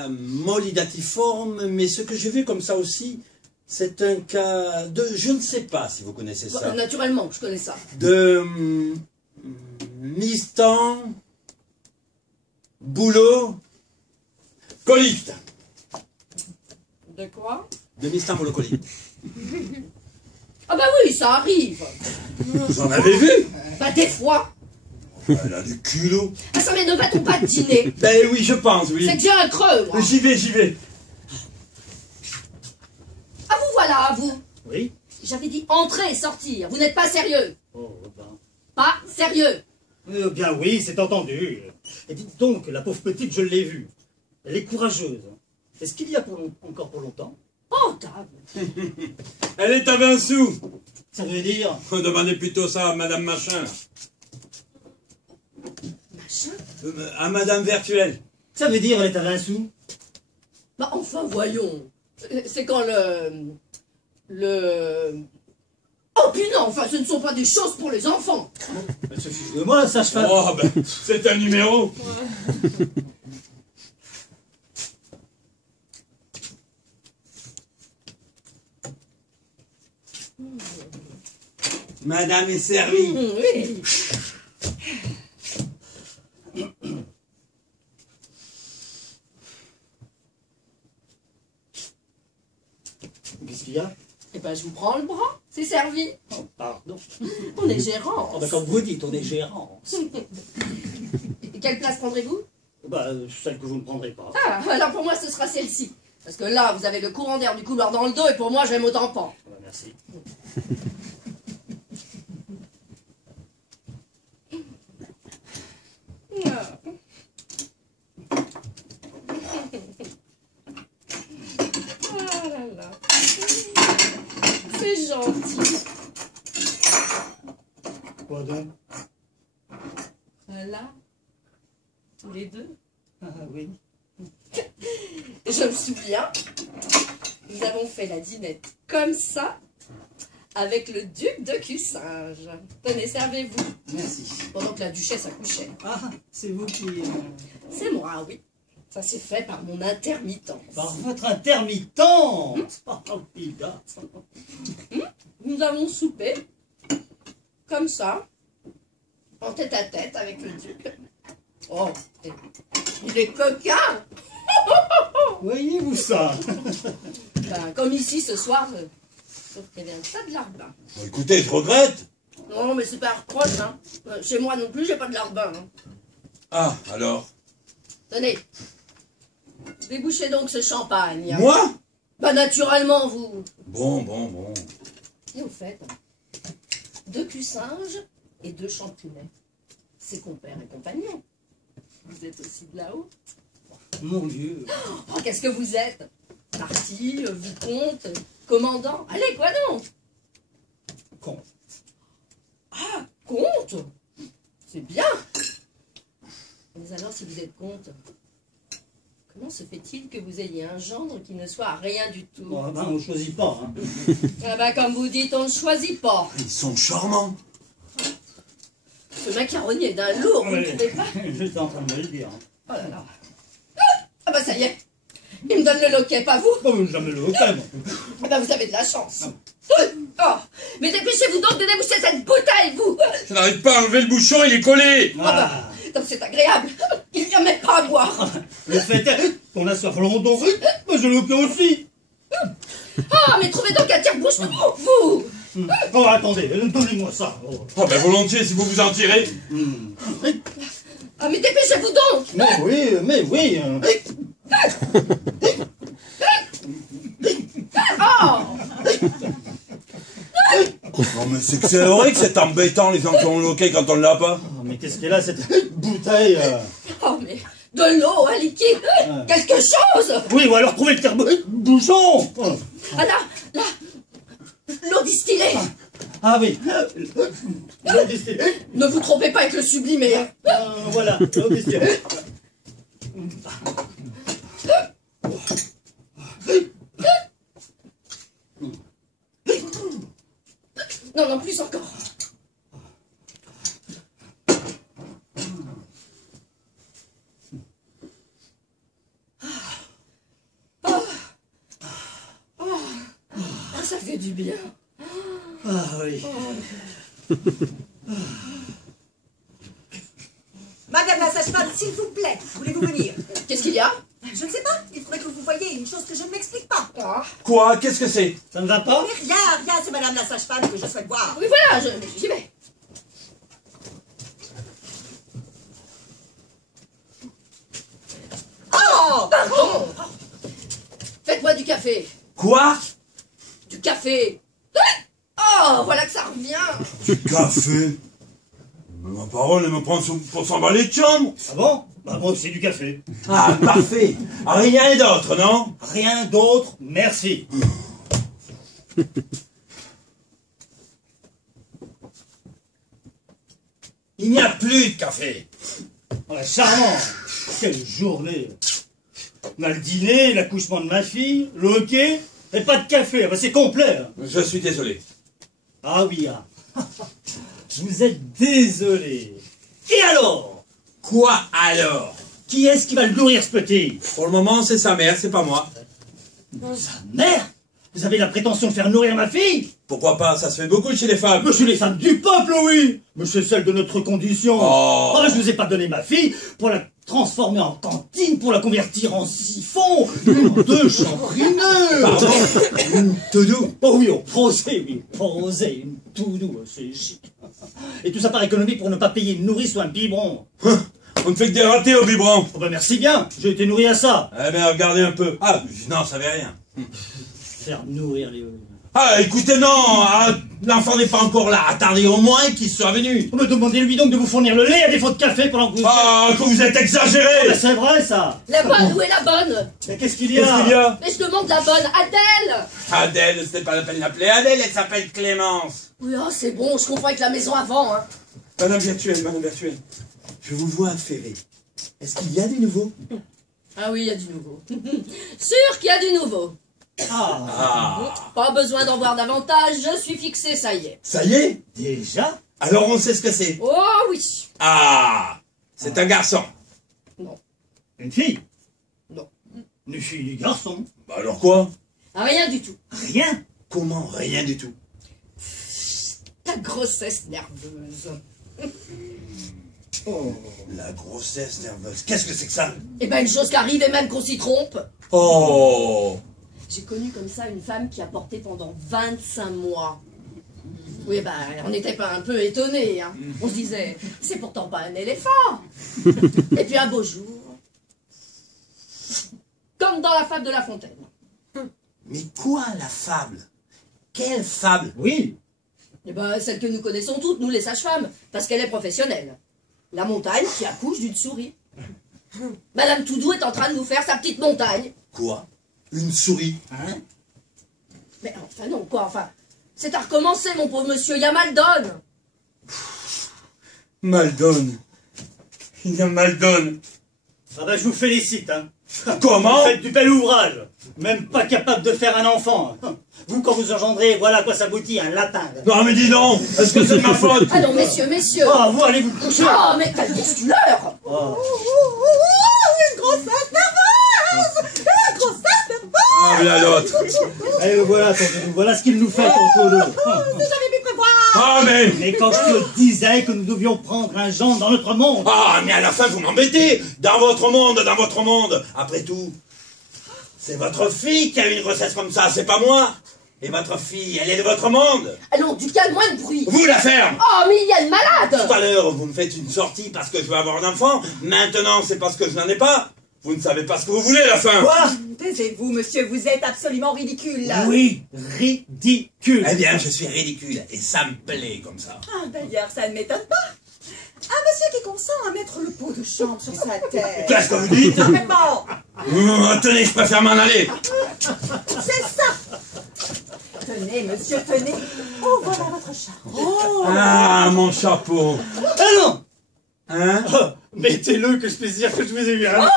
molidatiforme, mais ce que j'ai vu comme ça aussi, c'est un cas de... Je ne sais pas si vous connaissez ça. Naturellement, je connais ça. De... Mistan... Boulot... Colite. De quoi? De Mistan, Boulot, Colite. Ah bah oui, ça arrive. Vous en avez vu? Bah des fois. Elle a du culot. Ah ça, mais ne va-t-on pas dîner? Ben oui, je pense, oui. C'est que j'ai un creux, moi. J'y vais. Ah vous voilà, vous. Oui? J'avais dit entrer et sortir. Vous n'êtes pas sérieux. Oh, ben... Pas sérieux. Bien oui, c'est entendu. Et dites donc, la pauvre petite, je l'ai vue. Elle est courageuse. Est-ce qu'il y a encore pour longtemps? Oh, table. Elle est à 20 sous. Ça veut dire... Demandez plutôt ça à Madame Machin. Machin? À Madame Virtuelle. Ça veut dire elle est à 20 sous? Bah enfin, voyons. C'est quand Oh puis non, enfin ce ne sont pas des choses pour les enfants. Elle se fiche de moi, la sage-femme. Oh, ben, c'est un numéro. Madame est servie. Oui. Qu'est-ce qu'il y a? Eh ben je vous prends le bras, c'est servi. Oh, pardon. On est gérant. Oh, ben, comme vous dites, on est gérant. Quelle place prendrez-vous? Bah, celle que vous ne prendrez pas. Ah, alors pour moi ce sera celle-ci. Parce que là, vous avez le courant d'air du couloir dans le dos et pour moi j'aime autant pas. Oh, ben, merci. Ah là là. C'est gentil. Quoi donc? Voilà. Tous les deux. Ah oui. Je me souviens, nous avons fait la dînette comme ça, avec le duc de Cussinge. Tenez, servez-vous. Merci. Pendant que la duchesse accouchait. Ah, c'est vous qui... C'est moi, oui. Ça s'est fait par mon intermittence. Par votre intermittence. Oh, Pida. Nous avons soupé, comme ça, en tête-à-tête avec le duc. Oh, il est coquin. Voyez-vous ça? Ben, comme ici ce soir, sauf qu'il y avait un tas de larbin. Bon, écoutez, je regrette. Non, mais c'est pas un reproche, hein. Chez moi non plus, j'ai pas de larbin. Hein. Ah, alors? Tenez, débouchez donc ce champagne. Moi? Bah naturellement, vous. Bon. Et au fait, 2 Cussinge et 2 Champounet. C'est compère et compagnon. Vous êtes aussi de là-haut. Mon Dieu. Oh, qu'est-ce que vous êtes? Parti, vicomte, commandant. Allez, quoi donc? Con. Ah, comte? C'est bien. Mais alors, si vous êtes comte, comment se fait-il que vous ayez un gendre qui ne soit rien du tout? Bon, ben, on ne choisit pas. Hein. Ah bah, comme vous dites, on ne choisit pas. Ils sont charmants. Ce macaronier d'un lourd, vous ne Oui. trouvez pas? J'étais en train de me le dire. Oh là là. Ah bah ça y est, il me donne le loquet, pas vous? Oh, jamais le hockey, moi. Ah bah vous avez de la chance. Oh, mais dépêchez-vous donc de déboucher cette bouteille, vous. Je n'arrive pas à enlever le bouchon, il est collé. Ah bah, donc c'est agréable. Il n'y a même pas à boire. Le fait est qu'on a soif longtemps. Moi, je le hockey aussi. Ah, mais trouvez donc un tire-bouche, vous. Oh, attendez, donnez-moi ça. Oh. Oh, ben volontiers, si vous vous en tirez. Ah, mais dépêchez-vous donc. Mais oui. Oh. mais c'est que c'est vrai que c'est embêtant les gens qui ont loqué quand on ne l'a pas. Oh, mais qu'est-ce qu'elle a cette bouteille Oh, mais de l'eau, un liquide, quelque chose. Oui, ou alors trouvez le bouchon. Ah là, l'eau distillée. Ah oui. L'eau distillée. Ne vous trompez pas avec le sublimé. Hein. Voilà, l'eau distillée. Non, non, plus encore. Ah, ça fait du bien. Ah oui. Madame la sage-femme, s'il vous plaît, voulez-vous venir? Qu'est-ce qu'il y a? Je ne sais pas, il faudrait que vous voyiez une chose que je ne m'explique pas. Ah. Quoi? Qu'est-ce que c'est? Ça ne va pas? Mais rien, c'est madame la sage-femme que je souhaite voir. Oui, voilà, j'y vais. Oh! Pardon. Faites-moi du café. Quoi? Du café. Oh, voilà que ça revient. Du café? Mais ma parole, elle me prend pour s'emballer de chambre. Ah bon? Bah moi aussi du café. Ah, parfait. Rien d'autre, non? Rien d'autre, merci. Il n'y a plus de café. Oh, charmant. Quelle journée. On a le dîner, l'accouchement de ma fille, le hockey, et pas de café. Ah bah, c'est complet. Hein. Je suis désolé. Ah oui, ah. Vous êtes désolé. Et alors? Quoi alors? Qui est-ce qui va le nourrir, ce petit? Pour le moment, c'est sa mère, c'est pas moi. Sa mère? Vous avez la prétention de faire nourrir ma fille? Pourquoi pas? Ça se fait beaucoup chez les femmes. Monsieur les femmes du peuple, oui. Mais c'est celle de notre condition. Oh. Ah, je vous ai pas donné ma fille pour la transformer en cantine, pour la convertir en siphon, de champrineux. Pardon? Tout doux. Oh oui, au prosé, oui, prosé, une tout doux, c'est chic. Et tout ça par économie pour ne pas payer une nourrice ou un biberon. On ne fait que des ratés au biberon. Oh ben merci bien, j'ai été nourri à ça. Eh bien, regardez un peu. Ah, non, ça savais rien. Faire nourrir les... Ah, écoutez, non, ah, l'enfant n'est pas encore là. Attendez au moins qu'il soit venu. Oh, mais demandez-lui donc de vous fournir le lait à défaut de café pendant que vous... Ah, que vous êtes Oh, exagéré. ben, c'est vrai ça. La bonne, où est la bonne? Mais qu'est-ce qu'il y Qu'est-ce a? qu'il y a? Mais je demande la bonne, Adèle. Adèle, c'était pas la peine d'appeler Adèle, elle s'appelle Clémence. Oui, oh, c'est bon, je comprends avec la maison avant, hein. Madame Virtuelle, je vous vois affairée. Est-ce qu'il y a du nouveau? Ah oui, il y a du nouveau. Sûr qu'il y a du nouveau. Ah, Pas besoin d'en voir davantage, je suis fixé, ça y est. Ça y est? déjà? Alors on sait ce que c'est. Oh oui. Ah, c'est un garçon. Une fille? Non. Une fille, des garçons? Bah alors quoi? Rien du tout. Rien? Comment? Rien du tout. Ta grossesse nerveuse. Oh. La grossesse nerveuse. Qu'est-ce que c'est que ça? Eh ben, une chose qui arrive et même qu'on s'y trompe. Oh. J'ai connu comme ça une femme qui a porté pendant 25 mois. Oui, ben, on n'était pas un peu étonnés, hein. On se disait, c'est pourtant pas un éléphant. Et puis un beau jour, comme dans la fable de La Fontaine. Mais quoi la fable? Quelle fable? Oui. Eh ben, celle que nous connaissons toutes, nous les sages-femmes, parce qu'elle est professionnelle. La montagne qui accouche d'une souris. Madame Toudou est en train de nous faire sa petite montagne. Quoi? Une souris? Hein? Mais enfin non, quoi, enfin... C'est à recommencer, mon pauvre monsieur, il y a Maldonne. Maldonne. Il y a Maldonne. Ah ben je vous félicite, hein. Comment? Vous faites du bel ouvrage. Même pas capable de faire un enfant. Vous, quand vous engendrez, voilà à quoi ça aboutit, un lapin. Non mais dis donc, est-ce que c'est de ma faute? Ah non, messieurs, messieurs. Oh, vous allez vous coucher. Oh, mais quelle posture. Oh. Une grossesse nerveuse! Une grossesse nerveuse! Ah mais l'autre. Allez, le voilà, tonton, voilà ce qu'il nous fait, tonton. J'avais pu prévoir! Ah mais... Mais quand je te disais que nous devions prendre un genre dans notre monde. Ah mais à la fin vous m'embêtez. Dans votre monde, dans votre monde. Après tout, c'est votre fille qui a eu une grossesse comme ça, c'est pas moi. Et votre fille, elle est de votre monde. Allons, du calme, moins de bruit. Vous la ferme. Oh, mais il y a une malade. Tout à l'heure, vous me faites une sortie parce que je veux avoir un enfant. Maintenant, c'est parce que je n'en ai pas. Vous ne savez pas ce que vous voulez à la fin. Quoi? Taisez-vous, monsieur, vous êtes absolument ridicule. Oui, ridicule. Eh bien, je suis ridicule, et ça me plaît comme ça. Ah, d'ailleurs, ça ne m'étonne pas. Un monsieur qui consent à mettre le pot de chambre sur sa tête. Qu'est-ce que vous dites? Parfaitement. Tenez, je préfère m'en aller. C'est ça. Tenez, monsieur, tenez. Oh, voilà votre chat. Oh. Ah, mon chapeau. Ah non. Hein? Mettez-le que je puisse dire que je vous ai vu. Hein. Moi?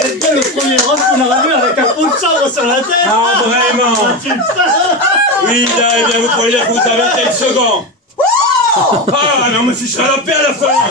C'était le premier homme qu'on aurait vu avec un pot de chambre sur la tête. Ah, vraiment? Oui, là, eh bien, vous pourriez dire que vous avez été le second. Ah, mais on me fichera la paix à la fin.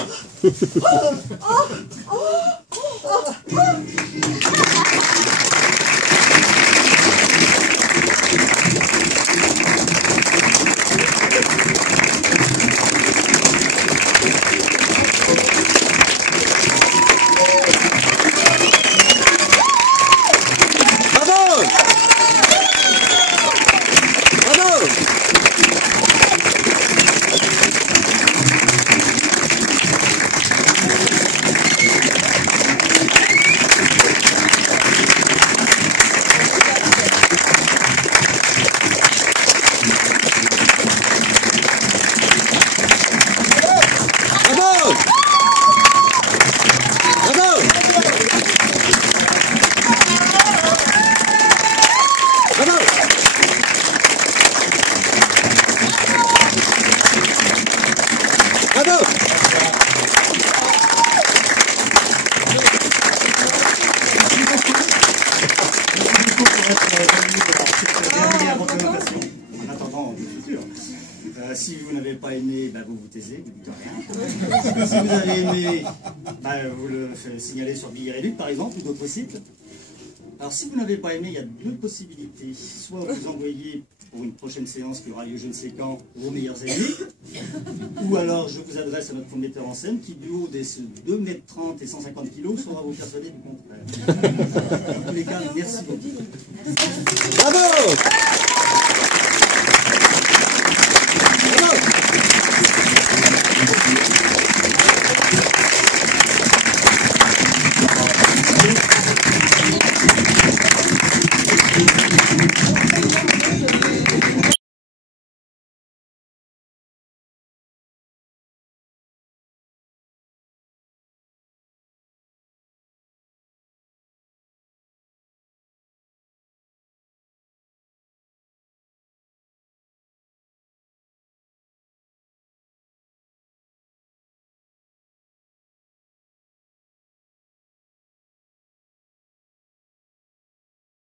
En attendant le futur. Si vous n'avez pas aimé, bah, vous vous taisez, vous dites rien. Si vous avez aimé, bah, vous le signalez sur Billet Réduit, par exemple, ou d'autres sites. Alors, si vous n'avez pas aimé, il y a deux possibilités. Soit vous envoyez pour une prochaine séance qui aura lieu je ne sais quand, vos meilleurs amis, ou alors je vous adresse à notre metteur en scène qui, du haut des 2,30 m et 150 kg, saura vous persuader du contraire. Dans tous les cas, merci beaucoup. Bravo!